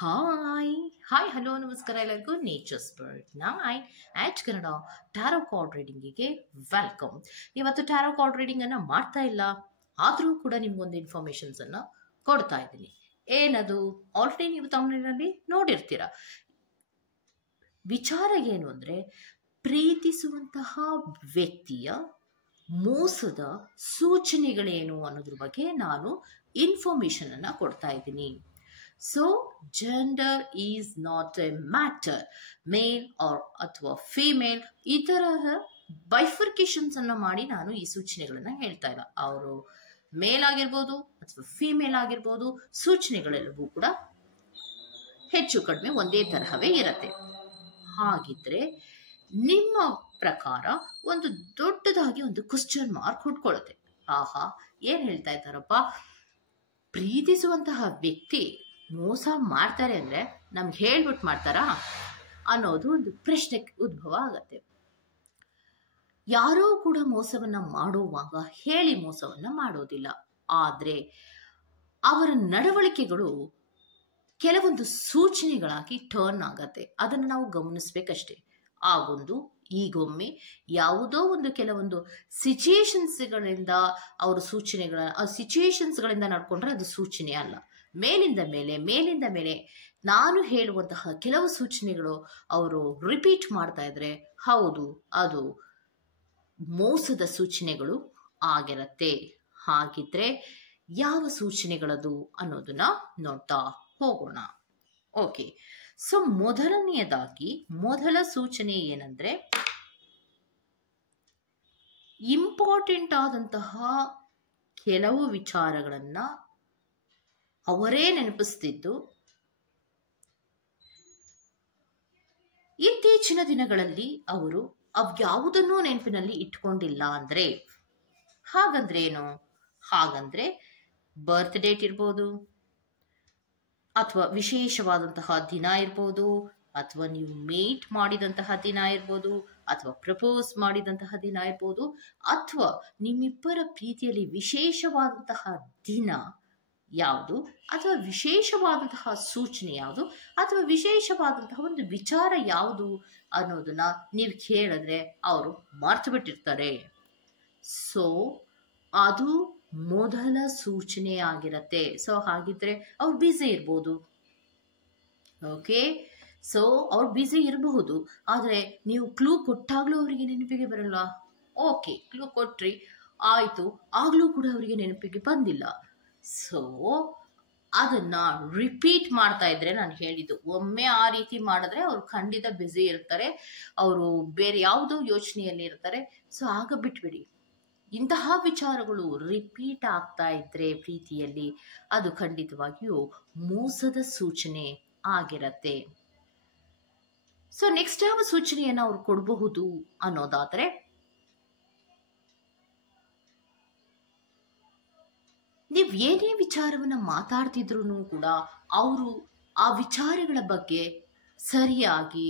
Hi hi hello ನಮಸ್ಕಾರ ಎಲ್ಲರಿಗೂ nature spirit nine ಆಟ್ Kannada tarot card ರೀಡಿಂಗಿಗೆ welcome. ಇವತ್ತು ಟ್ಯಾರೋ ಕಾರ್ಡ್ ರೀಡಿಂಗ್ ಅನ್ನ ಮಾಡ್ತಾ ಇಲ್ಲ, ಆದರೂ ಕೂಡ ನಿಮ್ಗೊಂದು ಇನ್ಫಾರ್ಮೇಶನ್ಸ್ ಅನ್ನ ಕೊಡ್ತಾ ಇದ್ದೀನಿ. ಏನದು? ಆಲ್ರೆಡಿ ನೀವು ತಮಿಳಿನಲ್ಲಿ ನೋಡಿರ್ತೀರ. ವಿಚಾರ ಏನು ಅಂದ್ರೆ, ಪ್ರೀತಿಸುವಂತಹ ವ್ಯಕ್ತಿಯ ಮೋಸದ ಸೂಚನೆಗಳೇನು ಅನ್ನೋದ್ರ ಬಗ್ಗೆ ನಾನು ಇನ್ಫಾರ್ಮೇಶನ್ ಅನ್ನ ಕೊಡ್ತಾ ಇದ್ದೀನಿ. So gender is not a matter, male or ಅಥವಾ ಫಿಮೇಲ್ ಈ ತರಹ ಬೈಫರ್ಕೇಶನ್ಸ್ ಅನ್ನ ಮಾಡಿ ನಾನು ಈ ಸೂಚನೆಗಳನ್ನ ಹೇಳ್ತಾ ಇಲ್ಲ. ಅವರು ಮೇಲ್ ಆಗಿರ್ಬೋದು ಅಥವಾ ಫಿಮೇಲ್ ಆಗಿರ್ಬೋದು, ಸೂಚನೆಗಳೆಲ್ಲವೂ ಕೂಡ ಹೆಚ್ಚು ಕಡಿಮೆ ಒಂದೇ ತರಹವೇ ಇರತ್ತೆ. ಹಾಗಿದ್ರೆ ನಿಮ್ಮ ಪ್ರಕಾರ ಒಂದು ದೊಡ್ಡದಾಗಿ ಒಂದು ಕ್ವಶ್ಚನ್ ಮಾರ್ಕ್ ಹುಟ್ಕೊಳ್ಳುತ್ತೆ. ಆಹಾ, ಏನ್ ಹೇಳ್ತಾ ಇದ್ದಾರಪ್ಪ, ಪ್ರೀತಿಸುವಂತಹ ವ್ಯಕ್ತಿ ಮೋಸ ಮಾಡ್ತಾರೆ ಅಂದ್ರೆ ನಮ್ಗೆ ಹೇಳ್ಬಿಟ್ಟು ಮಾಡ್ತಾರಾ ಅನ್ನೋದು ಒಂದು ಪ್ರಶ್ನೆ ಉದ್ಭವ ಆಗತ್ತೆ. ಯಾರೋ ಕೂಡ ಮೋಸವನ್ನ ಮಾಡುವಾಗ ಹೇಳಿ ಮೋಸವನ್ನ ಮಾಡೋದಿಲ್ಲ, ಆದ್ರೆ ಅವರ ನಡವಳಿಕೆಗಳು ಕೆಲವೊಂದು ಸೂಚನೆಗಳಾಗಿ ಟರ್ನ್ ಆಗತ್ತೆ. ಅದನ್ನು ನಾವು ಗಮನಿಸ್ಬೇಕಷ್ಟೇ. ಆಗೊಂದು ಈಗೊಮ್ಮೆ ಯಾವುದೋ ಒಂದು ಕೆಲವೊಂದು ಸಿಚುಯೇಷನ್ಸ್ಗಳಿಂದ ಅವರು ಸಿಚುಯೇಷನ್ಸ್ಗಳಿಂದ ನಡ್ಕೊಂಡ್ರೆ ಅದು ಸೂಚನೆ ಅಲ್ಲ. ಮೇಲಿಂದ ಮೇಲೆ ನಾನು ಹೇಳುವಂತಹ ಕೆಲವು ಸೂಚನೆಗಳು ಅವರು ರಿಪೀಟ್ ಮಾಡ್ತಾ ಇದ್ರೆ ಹೌದು, ಅದು ಮೋಸದ ಸೂಚನೆಗಳು ಆಗಿರತ್ತೆ. ಹಾಗಿದ್ರೆ ಯಾವ ಸೂಚನೆಗಳದು ಅನ್ನೋದನ್ನ ನೋಡ್ತಾ ಹೋಗೋಣ. ಓಕೆ, ಸೊ ಮೊದಲನೆಯದಾಗಿ ಮೊದಲ ಸೂಚನೆ ಏನಂದ್ರೆ, ಇಂಪಾರ್ಟೆಂಟ್ ಆದಂತಹ ಕೆಲವು ವಿಚಾರಗಳನ್ನ ಅವರೇ ನೆನಪಿಸ್ತಿದ್ದು ಇತ್ತೀಚಿನ ದಿನಗಳಲ್ಲಿ ಅವರು ಅವ್ಯಾವುದನ್ನೂ ನೆನಪಿನಲ್ಲಿ ಇಟ್ಕೊಂಡಿಲ್ಲ ಅಂದ್ರೆ, ಹಾಗಂದ್ರೆ ಏನು? ಹಾಗಂದ್ರೆ ಬರ್ತ್ ಡೇಟ್ ಇರ್ಬೋದು, ಅಥವಾ ವಿಶೇಷವಾದಂತಹ ದಿನ ಇರ್ಬೋದು, ಅಥವಾ ನೀವು ಮೀಟ್ ಮಾಡಿದಂತಹ ದಿನ ಇರ್ಬೋದು, ಅಥವಾ ಪ್ರಪೋಸ್ ಮಾಡಿದಂತಹ ದಿನ ಇರ್ಬೋದು, ಅಥವಾ ನಿಮ್ಮಿಬ್ಬರ ಪ್ರೀತಿಯಲ್ಲಿ ವಿಶೇಷವಾದಂತಹ ದಿನ ಯಾವುದು, ಅಥವಾ ವಿಶೇಷವಾದಂತಹ ಸೂಚನೆ ಯಾವುದು, ಅಥವಾ ವಿಶೇಷವಾದಂತಹ ಒಂದು ವಿಚಾರ ಯಾವುದು ಅನ್ನೋದನ್ನ ನೀವು ಕೇಳಿದ್ರೆ ಅವರು ಮರ್ತು ಬಿಟ್ಟಿರ್ತಾರೆ. ಸೊ ಅದು ಮೊದಲ ಸೂಚನೆ ಆಗಿರತ್ತೆ. ಸೊ ಹಾಗಿದ್ರೆ ಅವ್ರು ಬ್ಯುಸಿ ಇರ್ಬೋದು. ಓಕೆ, ಸೊ ಅವ್ರು ಬ್ಯುಸಿ ಇರಬಹುದು, ಆದ್ರೆ ನೀವು ಕ್ಲೂ ಕೊಟ್ಟಾಗ್ಲೂ ಅವರಿಗೆ ನೆನಪಿಗೆ ಬರಲ್ಲ. ಓಕೆ, ಕ್ಲೂ ಕೊಟ್ರಿ ಆಯ್ತು, ಆಗ್ಲೂ ಕೂಡ ಅವರಿಗೆ ನೆನಪಿಗೆ ಬಂದಿಲ್ಲ. ಸೊ ಅದನ್ನ ರಿಪೀಟ್ ಮಾಡ್ತಾ ಇದ್ರೆ, ನಾನು ಹೇಳಿದ್ದು ಒಮ್ಮೆ ಆ ರೀತಿ ಮಾಡಿದ್ರೆ ಅವ್ರು ಖಂಡಿತ ಬ್ಯುಸಿ ಇರ್ತಾರೆ, ಅವರು ಬೇರೆ ಯಾವುದೋ ಯೋಚನೆಯಲ್ಲಿ ಇರ್ತಾರೆ. ಸೊ ಆಗ ಬಿಟ್ಬಿಡಿ. ಇಂತಹ ವಿಚಾರಗಳು ರಿಪೀಟ್ ಆಗ್ತಾ ಇದ್ರೆ ಪ್ರೀತಿಯಲ್ಲಿ ಅದು ಖಂಡಿತವಾಗಿಯೂ ಮೋಸದ ಸೂಚನೆ ಆಗಿರತ್ತೆ. ಸೊ ನೆಕ್ಸ್ಟ್ ಯಾವ ಸೂಚನೆಯನ್ನ ಅವ್ರು ಕೊಡಬಹುದು ಅನ್ನೋದಾದ್ರೆ, ನೀವ್ ಏನೇ ವಿಚಾರವನ್ನ ಮಾತಾಡ್ತಿದ್ರು ಕೂಡ ಅವರು ಆ ವಿಚಾರಗಳ ಬಗ್ಗೆ ಸರಿಯಾಗಿ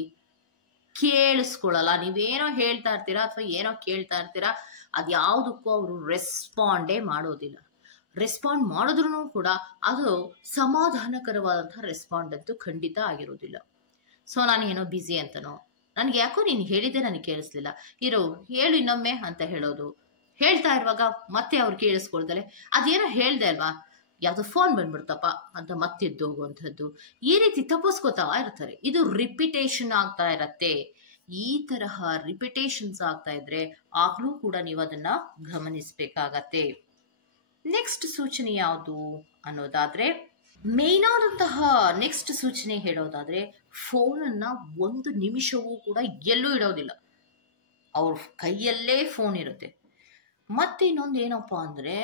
ಕೇಳಿಸ್ಕೊಳ್ಳಲ್ಲ. ನೀವೇನೋ ಹೇಳ್ತಾ ಇರ್ತೀರಾ ಅಥವಾ ಏನೋ ಕೇಳ್ತಾ ಇರ್ತೀರಾ, ಅದ್ಯಾವುದಕ್ಕೂ ಅವರು ರೆಸ್ಪಾಂಡೇ ಮಾಡೋದಿಲ್ಲ. ರೆಸ್ಪಾಂಡ್ ಮಾಡಿದ್ರು ಕೂಡ ಅದು ಸಮಾಧಾನಕರವಾದಂತಹ ರೆಸ್ಪಾಂಡ್ ಅಂತೂ ಖಂಡಿತ ಆಗಿರೋದಿಲ್ಲ. ಸೊ ನಾನು ಏನೋ ಬ್ಯುಸಿ ಅಂತನೋ, ನನ್ಗೆ ಯಾಕೋ ನೀನು ಹೇಳಿದ್ದೆ ನನಗೆ ಕೇಳಿಸ್ಲಿಲ್ಲ, ಇರೋ ಹೇಳು ಇನ್ನೊಮ್ಮೆ ಅಂತ ಹೇಳೋದು. ಹೇಳ್ತಾ ಇರುವಾಗ ಮತ್ತೆ ಅವ್ರು ಕೇಳಿಸ್ಕೊಳ್ತಾರೆ, ಅದೇನೋ ಹೇಳ್ದೆ ಅಲ್ವಾ, ಯಾವ್ದೋ ಫೋನ್ ಬಂದ್ಬಿಡ್ತಪ್ಪ ಅಂತ ಮತ್ತೆದ್ದೋಗುವಂಥದ್ದು, ಈ ರೀತಿ ತಪ್ಪಿಸ್ಕೋತಾ ಇರ್ತಾರೆ. ಇದು ರಿಪಿಟೇಷನ್ ಆಗ್ತಾ ಇರತ್ತೆ. ಈ ತರಹ ರಿಪಿಟೇಷನ್ಸ್ ಆಗ್ತಾ ಇದ್ರೆ ಆಗ್ಲೂ ಕೂಡ ನೀವು ಅದನ್ನ ಗಮನಿಸ್ಬೇಕಾಗತ್ತೆ. ನೆಕ್ಸ್ಟ್ ಸೂಚನೆ ಯಾವುದು ಅನ್ನೋದಾದ್ರೆ, ಮೇನ್ ಆದಂತಹ ನೆಕ್ಸ್ಟ್ ಸೂಚನೆ ಹೇಳೋದಾದ್ರೆ, ಫೋನನ್ನ ಒಂದು ನಿಮಿಷವೂ ಕೂಡ ಎಲ್ಲೂ ಇಡೋದಿಲ್ಲ. ಅವ್ರ ಕೈಯಲ್ಲೇ ಫೋನ್ ಇರುತ್ತೆ. ಮತ್ತೆ ಇನ್ನೊಂದು ಏನಪ್ಪಾ ಅಂದ್ರೆ,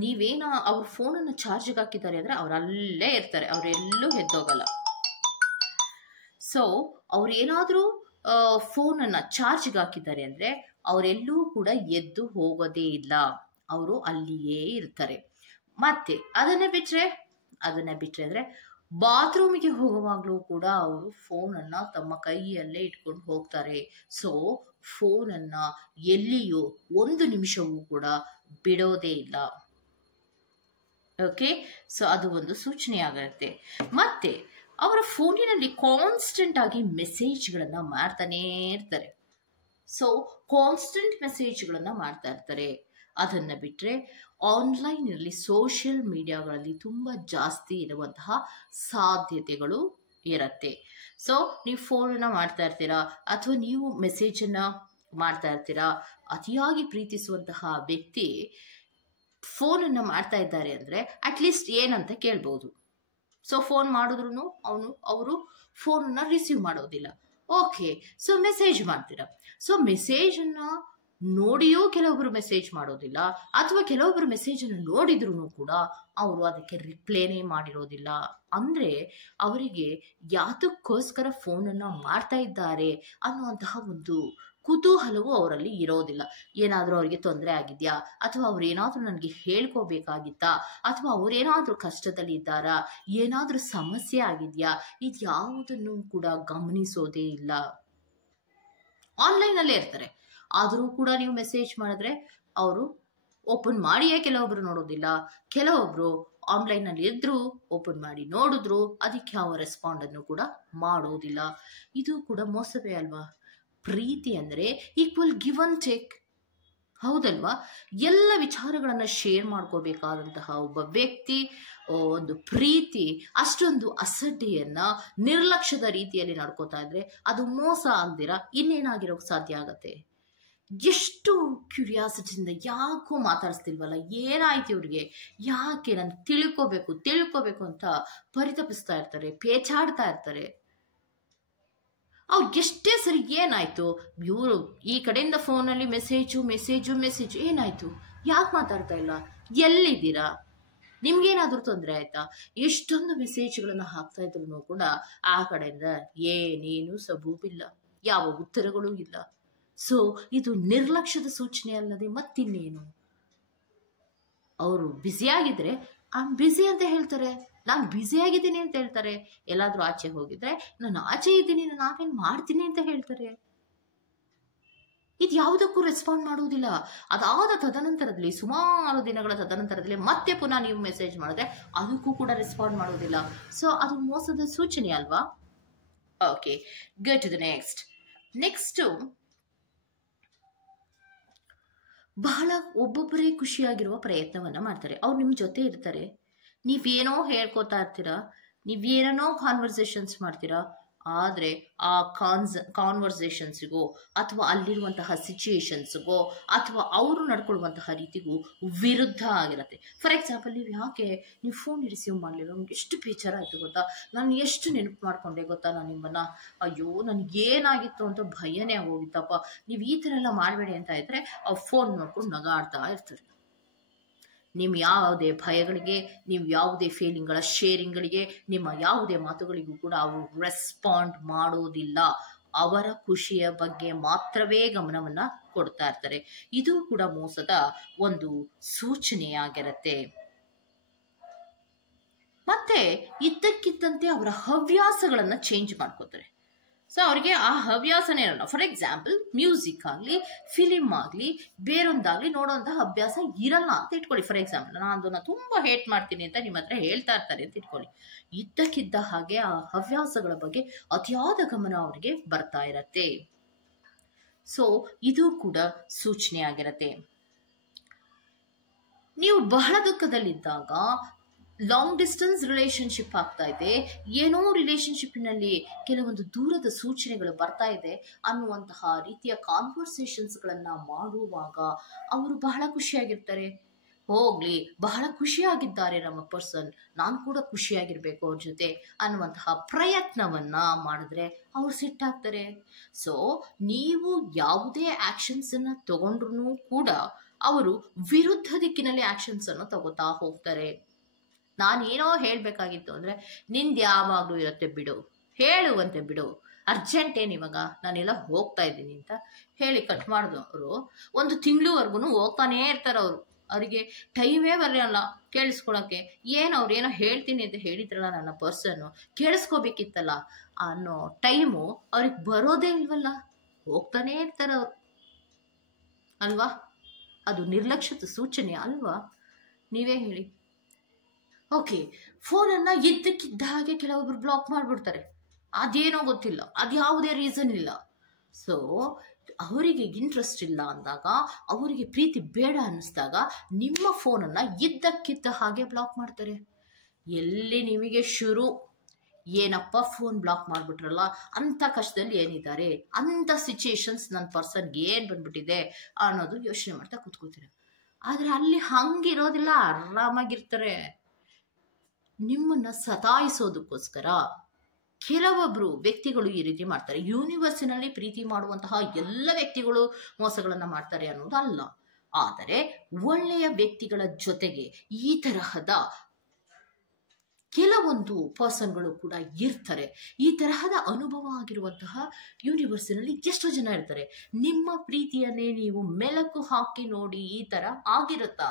ನೀವೇನ ಅವ್ರ ಫೋನನ್ನು ಚಾರ್ಜ್ಗೆ ಹಾಕಿದ್ದಾರೆ ಅಂದ್ರೆ ಅವ್ರು ಅಲ್ಲೇ ಇರ್ತಾರೆ, ಅವರೆಲ್ಲೂ ಎದ್ದೋಗಲ್ಲ. ಸೊ ಅವ್ರೇನಾದ್ರೂ ಫೋನನ್ನ ಚಾರ್ಜ್ಗೆ ಹಾಕಿದ್ದಾರೆ ಅಂದ್ರೆ ಅವರೆಲ್ಲೂ ಕೂಡ ಎದ್ದು ಹೋಗೋದೇ ಇಲ್ಲ, ಅವರು ಅಲ್ಲಿಯೇ ಇರ್ತಾರೆ. ಮತ್ತೆ ಅದನ್ನ ಬಿಟ್ರೆ ಅಂದ್ರೆ ಬಾತ್ರೂಮಿಗೆ ಹೋಗುವಾಗ್ಲೂ ಕೂಡ ಅವರು ಫೋನನ್ನ ತಮ್ಮ ಕೈಯಲ್ಲೇ ಇಟ್ಕೊಂಡು ಹೋಗ್ತಾರೆ. ಸೊ ಫೋನನ್ನ ಎಲ್ಲಿಯೂ ಒಂದು ನಿಮಿಷವೂ ಕೂಡ ಬಿಡೋದೇ ಇಲ್ಲ. ಓಕೆ, ಸೊ ಅದು ಒಂದು ಸೂಚನೆ ಆಗುತ್ತೆ. ಮತ್ತೆ ಅವರ ಫೋನಿನಲ್ಲಿ ಕಾನ್ಸ್ಟೆಂಟ್ ಆಗಿ ಮೆಸೇಜ್ಗಳನ್ನ ಮಾಡ್ತಾನೇ ಇರ್ತಾರೆ. ಸೊ ಕಾನ್ಸ್ಟೆಂಟ್ ಮೆಸೇಜ್ಗಳನ್ನ ಮಾಡ್ತಾ ಇರ್ತಾರೆ. ಅದನ್ನ ಬಿಟ್ರೆ ಆನ್ಲೈನಲ್ಲಿ ಸೋಷಿಯಲ್ ಮೀಡಿಯಾಗಳಲ್ಲಿ ತುಂಬಾ ಜಾಸ್ತಿ ಇರುವಂತಹ ಸಾಧ್ಯತೆಗಳು ಇರತ್ತೆ. ಸೊ ನೀವು ಫೋನನ್ನ ಮಾಡ್ತಾ ಇರ್ತೀರಾ ಅಥವಾ ನೀವು ಮೆಸೇಜನ್ನ ಮಾಡ್ತಾ ಇರ್ತೀರಾ. ಅತಿಯಾಗಿ ಪ್ರೀತಿಸುವಂತಹ ವ್ಯಕ್ತಿ ಫೋನನ್ನ ಮಾಡ್ತಾ ಇದ್ದಾರೆ ಅಂದ್ರೆ ಅಟ್ಲೀಸ್ಟ್ ಏನಂತ ಕೇಳ್ಬೋದು. ಸೊ ಫೋನ್ ಮಾಡಿದ್ರು ಅವರು ಫೋನನ್ನ ರಿಸೀವ್ ಮಾಡೋದಿಲ್ಲ. ಓಕೆ, ಸೊ ಮೆಸೇಜ್ ಮಾಡ್ತೀರಾ. ಸೊ ಮೆಸೇಜನ್ನ ನೋಡಿಯೂ ಕೆಲವೊಬ್ರು ಮೆಸೇಜ್ ಮಾಡೋದಿಲ್ಲ, ಅಥವಾ ಕೆಲವೊಬ್ರು ಮೆಸೇಜನ್ನು ನೋಡಿದ್ರು ಕೂಡ ಅವರು ಅದಕ್ಕೆ ರಿಪ್ಲೈನೇ ಮಾಡಿರೋದಿಲ್ಲ. ಅಂದ್ರೆ ಅವರಿಗೆ ಯಾತಕ್ಕೋಸ್ಕರ ಫೋನನ್ನ ಮಾಡ್ತಾ ಇದ್ದಾರೆ ಅನ್ನುವಂತಹ ಒಂದು ಕುತೂಹಲವು ಅವರಲ್ಲಿ ಇರೋದಿಲ್ಲ. ಏನಾದರೂ ಅವರಿಗೆ ತೊಂದರೆ ಆಗಿದ್ಯಾ, ಅಥವಾ ಅವ್ರೇನಾದ್ರೂ ನನಗೆ ಹೇಳ್ಕೋಬೇಕಾಗಿತ್ತಾ, ಅಥವಾ ಅವರೇನಾದ್ರೂ ಕಷ್ಟದಲ್ಲಿ ಇದ್ದಾರಾ, ಏನಾದ್ರೂ ಸಮಸ್ಯೆ ಆಗಿದ್ಯಾ, ಇದ್ಯಾವುದನ್ನು ಕೂಡ ಗಮನಿಸೋದೇ ಇಲ್ಲ. ಆನ್ಲೈನಲ್ಲೇ ಇರ್ತಾರೆ, ಆದರೂ ಕೂಡ ನೀವು ಮೆಸೇಜ್ ಮಾಡಿದ್ರೆ ಅವರು ಓಪನ್ ಮಾಡಿಯೇ ಕೆಲವೊಬ್ರು ನೋಡೋದಿಲ್ಲ. ಕೆಲವೊಬ್ರು ಆನ್ಲೈನಲ್ಲಿ ಇದ್ರು ಓಪನ್ ಮಾಡಿ ನೋಡಿದ್ರು ಅದಕ್ಕೆ ಯಾವ ರೆಸ್ಪಾಂಡ್ ಅನ್ನು ಕೂಡ ಮಾಡೋದಿಲ್ಲ. ಇದು ಕೂಡ ಮೋಸವೇ ಅಲ್ವಾ? ಪ್ರೀತಿ ಅಂದ್ರೆ ಈಕ್ವಲ್ ಗಿವ್ ಅಂಡ್ ಟೇಕ್, ಹೌದಲ್ವಾ? ಎಲ್ಲ ವಿಚಾರಗಳನ್ನ ಶೇರ್ ಮಾಡ್ಕೋಬೇಕಾದಂತಹ ಒಬ್ಬ ವ್ಯಕ್ತಿ, ಒಂದು ಪ್ರೀತಿ ಅಷ್ಟೊಂದು ಅಸಡ್ಡೆಯನ್ನ ನಿರ್ಲಕ್ಷ್ಯದ ರೀತಿಯಲ್ಲಿ ನಡ್ಕೋತಾ ಇದ್ರೆ ಅದು ಮೋಸ ಆಗ್ದಿರಾ ಇನ್ನೇನಾಗಿರೋಕ್ ಸಾಧ್ಯ ಆಗತ್ತೆ? ಎಷ್ಟು ಕ್ಯೂರಿಯಾಸಿಟಿಯಿಂದ ಯಾಕೋ ಮಾತಾಡಿಸ್ತಿಲ್ವಲ್ಲ, ಏನಾಯ್ತು ಇವ್ರಿಗೆ, ಯಾಕೆ ನಾನು ತಿಳ್ಕೋಬೇಕು ಅಂತ ಪರಿತಪಿಸ್ತಾ ಇರ್ತಾರೆ, ಪೇಚಾಡ್ತಾ ಇರ್ತಾರೆ. ಅವ್ರು ಎಷ್ಟೇ ಸರಿ ಏನಾಯ್ತು, ಇವರು ಈ ಕಡೆಯಿಂದ ಫೋನಲ್ಲಿ ಮೆಸೇಜು ಏನಾಯ್ತು, ಯಾಕೆ ಮಾತಾಡ್ತಾ ಇಲ್ಲ, ಎಲ್ಲಿದ್ದೀರಾ, ನಿಮ್ಗೇನಾದ್ರೂ ತೊಂದರೆ ಆಯ್ತಾ? ಎಷ್ಟೊಂದು ಮೆಸೇಜ್ಗಳನ್ನ ಹಾಕ್ತಾ ಇದ್ರು ಕೂಡ ಆ ಕಡೆಯಿಂದ ಏನೇನು ಸಬೂಬಿಲ್ಲ, ಯಾವ ಉತ್ತರಗಳೂ ಇಲ್ಲ. ಸೊ ಇದು ನಿರ್ಲಕ್ಷ್ಯದ ಸೂಚನೆ ಅಲ್ಲದೆ ಮತ್ತಿನ್ನೇನು? ಅವರು ಬ್ಯುಸಿಯಾಗಿದ್ರೆ ಐಮ್ ಬ್ಯುಸಿ ಅಂತ ಹೇಳ್ತಾರೆ, ನಾನು ಬ್ಯುಸಿ ಆಗಿದ್ದೀನಿ ಅಂತ ಹೇಳ್ತಾರೆ. ಎಲ್ಲಾದ್ರೂ ಆಚೆ ಹೋಗಿದ್ರೆ ನಾನು ಆಚೆ ಇದ್ದೀನಿ, ನಾವೇನ್ ಮಾಡ್ತೀನಿ ಅಂತ ಹೇಳ್ತಾರೆ. ಇದು ಯಾವುದಕ್ಕೂ ರೆಸ್ಪಾಂಡ್ ಮಾಡುವುದಿಲ್ಲ. ಅದಾದ ತದನಂತರದಲ್ಲಿ ಸುಮಾರು ದಿನಗಳ ತದನಂತರದಲ್ಲಿ ಮತ್ತೆ ಪುನಃ ನೀವು ಮೆಸೇಜ್ ಮಾಡಿದ್ರೆ ಅದಕ್ಕೂ ಕೂಡ ರೆಸ್ಪಾಂಡ್ ಮಾಡೋದಿಲ್ಲ. ಸೊ ಅದು ಮೋಸದ ಸೂಚನೆ ಅಲ್ವಾ? Okay, go to the next. ಬಹಳ ಒಬ್ಬೊಬ್ಬರೇ ಖುಷಿಯಾಗಿರುವ ಪ್ರಯತ್ನವನ್ನ ಮಾಡ್ತಾರೆ. ಅವ್ರು ನಿಮ್ ಜೊತೆ ಇರ್ತಾರೆ, ನೀವೇನೋ ಹೇಳ್ಕೊತಾ ಇರ್ತೀರಾ, ನೀವೇನೋ ಕಾನ್ವರ್ಸೇಷನ್ಸ್ ಮಾಡ್ತೀರಾ, ಆದ್ರೆ ಆ ಕಾನ್ವರ್ಸೇಷನ್ಸ್ಗೋ ಅಥವಾ ಅಲ್ಲಿರುವಂತಹ ಸಿಚುಯೇಷನ್ಸ್ಗೋ ಅಥವಾ ಅವರು ನಡ್ಕೊಳ್ಳುವಂತಹ ರೀತಿಗೂ ವಿರುದ್ಧ ಆಗಿರತ್ತೆ. ಫಾರ್ ಎಕ್ಸಾಂಪಲ್, ನೀವು ಫೋನ್ ರಿಸೀವ್ ಮಾಡಲಿಲ್ಲ, ನಮ್ಗೆ ಎಷ್ಟು ಬೇಜಾರಾಯ್ತು ಗೊತ್ತಾ, ನಾನು ಎಷ್ಟು ನೆನಪು ಮಾಡ್ಕೊಂಡೆ ಗೊತ್ತಾ ನಾನು ನಿಮ್ಮನ್ನ, ಅಯ್ಯೋ ನನಗೇನಾಗಿತ್ತು ಅಂತ ಭಯನೇ ಆಗೋಗಿತ್ತಪ್ಪ, ನೀವು ಈ ಥರ ಎಲ್ಲ ಮಾಡಬೇಡಿ ಅಂತ ಇದ್ರೆ ಅವ್ರು ಫೋನ್ ನೋಡ್ಕೊಂಡು ನಗಾಡ್ತಾ ಇರ್ತಾರೆ. ನಿಮ್ಮ ಯಾವುದೇ ಭಯಗಳಿಗೆ, ನೀವು ಯಾವುದೇ ಫೀಲಿಂಗ್ಗಳ ಶೇರಿಂಗ್ಗಳಿಗೆ, ನಿಮ್ಮ ಯಾವುದೇ ಮಾತುಗಳಿಗೂ ಕೂಡ ಅವರು ರೆಸ್ಪಾಂಡ್ ಮಾಡೋದಿಲ್ಲ. ಅವರ ಖುಷಿಯ ಬಗ್ಗೆ ಮಾತ್ರವೇ ಗಮನವನ್ನ ಕೊಡ್ತಾ ಇರ್ತಾರೆ. ಇದು ಕೂಡ ಮೋಸದ ಒಂದು ಸೂಚನೆಯಾಗಿರತ್ತೆ. ಮತ್ತೆ ಇದ್ದಕ್ಕಿದ್ದಂತೆ ಅವರ ಹವ್ಯಾಸಗಳನ್ನ ಚೇಂಜ್ ಮಾಡ್ಕೋತಾರೆ. ಸೊ ಅವ್ರಿಗೆ ಆ ಹವ್ಯಾಸನೇ ಇರಲ್ಲ. ಫಾರ್ ಎಕ್ಸಾಂಪಲ್, ಮ್ಯೂಸಿಕ್ ಆಗಲಿ, ಫಿಲಿಮ್ ಆಗಲಿ, ಬೇರೊಂದಾಗ್ಲಿ ನೋಡೋಂತಹ ಅಭ್ಯಾಸ ಇರಲ್ಲ ಅಂತ ಇಟ್ಕೊಳ್ಳಿ. ಫಾರ್ ಎಕ್ಸಾಂಪಲ್, ನಾನು ಅದನ್ನ ತುಂಬಾ ಹೇಟ್ ಮಾಡ್ತೀನಿ ಅಂತ ನಿಮ್ಮ ಹತ್ರ ಹೇಳ್ತಾ ಇರ್ತಾರೆ ಅಂತ ಇಟ್ಕೊಳ್ಳಿ. ಇದ್ದಕ್ಕಿದ್ದ ಹಾಗೆ ಆ ಹವ್ಯಾಸಗಳ ಬಗ್ಗೆ ಅತಿಯಾದ ಗಮನ ಅವರಿಗೆ ಬರ್ತಾ ಇರತ್ತೆ. ಸೊ ಇದು ಕೂಡ ಸೂಚನೆ ಆಗಿರತ್ತೆ. ನೀವು ಬಹಳ ದುಃಖದಲ್ಲಿದ್ದಾಗ, ಲಾಂಗ್ ಡಿಸ್ಟೆನ್ಸ್ ರಿಲೇಶನ್ಶಿಪ್ ಆಗ್ತಾ ಇದೆ, ಏನೋ ರಿಲೇಶನ್ಶಿಪ್ನಲ್ಲಿ ಕೆಲವೊಂದು ದೂರದ ಸೂಚನೆಗಳು ಬರ್ತಾ ಇದೆ ಅನ್ನುವಂತಹ ರೀತಿಯ ಕಾನ್ವರ್ಸೇಷನ್ಸ್ಗಳನ್ನ ಮಾಡುವಾಗ ಅವರು ಬಹಳ ಖುಷಿಯಾಗಿರ್ತಾರೆ. ಹೋಗ್ಲಿ, ಬಹಳ ಖುಷಿಯಾಗಿದ್ದಾರೆ ನಮ್ಮ ಪರ್ಸನ್, ನಾನು ಕೂಡ ಖುಷಿಯಾಗಿರ್ಬೇಕು ಅವ್ರ ಜೊತೆ ಅನ್ನುವಂತಹ ಪ್ರಯತ್ನವನ್ನ ಮಾಡಿದ್ರೆ ಅವ್ರು ಸಿಟ್ಟಾಗ್ತಾರೆ. ಸೊ ನೀವು ಯಾವುದೇ ಆಕ್ಷನ್ಸ್ ಅನ್ನ ತಗೊಂಡ್ರು ಕೂಡ ಅವರು ವಿರುದ್ಧ ದಿಕ್ಕಿನಲ್ಲಿ ಆಕ್ಷನ್ಸ್ ಅನ್ನು ತಗೋತಾ ಹೋಗ್ತಾರೆ. ನಾನೇನೋ ಹೇಳ್ಬೇಕಾಗಿತ್ತು ಅಂದ್ರೆ, ನಿಂದು ಯಾವಾಗ್ಲೂ ಇರುತ್ತೆ ಬಿಡು, ಹೇಳುವಂತೆ ಬಿಡು, ಅರ್ಜೆಂಟ್ ಏನ್ ಇವಾಗ, ನಾನೆಲ್ಲ ಹೋಗ್ತಾ ಇದ್ದೀನಿ ಅಂತ ಹೇಳಿ ಕಟ್ ಮಾಡಿದವರು 1 ತಿಂಗಳವರೆಗೂ ಹೋಗ್ತಾನೇ ಇರ್ತಾರೆ. ಅವರಿಗೆ ಟೈಮೇ ಬರಲ್ಲ ಕೇಳಿಸ್ಕೊಳಕ್ಕೆ. ಅವ್ರು ಏನೋ ಹೇಳ್ತೀನಿ ಅಂತ ಹೇಳಿದ್ರಲ್ಲ ನನ್ನ ಪರ್ಸನ್, ಕೇಳಿಸ್ಕೋಬೇಕಿತ್ತಲ್ಲ ಅನ್ನೋ ಟೈಮು ಅವ್ರಿಗೆ ಬರೋದೇ ಇಲ್ವಲ್ಲ, ಹೋಗ್ತಾನೇ ಇರ್ತಾರೆ ಅವರು ಅಲ್ವಾ? ಅದು ನಿರ್ಲಕ್ಷ್ಯದ ಸೂಚನೆ ಅಲ್ವಾ? ನೀವೇ ಹೇಳಿ. ಓಕೆ, ಫೋನನ್ನು ಇದ್ದಕ್ಕಿದ್ದ ಹಾಗೆ ಕೆಲವೊಬ್ರು ಬ್ಲಾಕ್ ಮಾಡಿಬಿಡ್ತಾರೆ. ಅದೇನೋ ಗೊತ್ತಿಲ್ಲ, ಅದು ಯಾವುದೇ ರೀಸನ್ ಇಲ್ಲ. ಸೊ ಅವರಿಗೆ ಇಂಟ್ರೆಸ್ಟ್ ಇಲ್ಲ ಅಂದಾಗ, ಅವರಿಗೆ ಪ್ರೀತಿ ಬೇಡ ಅನ್ನಿಸ್ದಾಗ ನಿಮ್ಮ ಫೋನನ್ನು ಇದ್ದಕ್ಕಿದ್ದ ಹಾಗೆ ಬ್ಲಾಕ್ ಮಾಡ್ತಾರೆ. ಎಲ್ಲಿ ನಿಮಗೆ ಶುರು, ಏನಪ್ಪ ಫೋನ್ ಬ್ಲಾಕ್ ಮಾಡಿಬಿಟ್ರಲ್ಲ, ಅಂಥ ಕಷ್ಟದಲ್ಲಿ ಏನಿದ್ದಾರೆ, ಅಂಥ ಸಿಚುಯೇಷನ್ಸ್ ನನ್ನ ಪರ್ಸನ್ಗೆ ಏನು ಬಂದ್ಬಿಟ್ಟಿದೆ ಅನ್ನೋದು ಯೋಚನೆ ಮಾಡ್ತಾ ಕೂತ್ಕೋತೀರ. ಆದರೆ ಅಲ್ಲಿ ಹಂಗಿರೋದಿಲ್ಲ, ಆರಾಮಾಗಿರ್ತಾರೆ. ನಿಮ್ಮನ್ನ ಸತಾಯಿಸೋದಕ್ಕೋಸ್ಕರ ಕೆಲವೊಬ್ರು ವ್ಯಕ್ತಿಗಳು ಈ ರೀತಿ ಮಾಡ್ತಾರೆ. ಯೂನಿವರ್ಸಿನಲ್ಲಿ ಪ್ರೀತಿ ಮಾಡುವಂತಹ ಎಲ್ಲ ವ್ಯಕ್ತಿಗಳು ಮೋಸಗಳನ್ನು ಮಾಡ್ತಾರೆ ಅನ್ನೋದು ಅಲ್ಲ. ಆದರೆ ಒಳ್ಳೆಯ ವ್ಯಕ್ತಿಗಳ ಜೊತೆಗೆ ಈ ತರಹದ ಕೆಲವೊಂದು ಪರ್ಸನ್ಗಳು ಕೂಡ ಇರ್ತಾರೆ. ಈ ತರಹದ ಅನುಭವ ಆಗಿರುವಂತಹ ಯೂನಿವರ್ಸಿನಲ್ಲಿ ಎಷ್ಟು ಜನ ಇರ್ತಾರೆ. ನಿಮ್ಮ ಪ್ರೀತಿಯನ್ನೇ ನೀವು ಮೆಲುಕು ಹಾಕಿ ನೋಡಿ, ಈ ತರ ಆಗಿರುತ್ತಾ?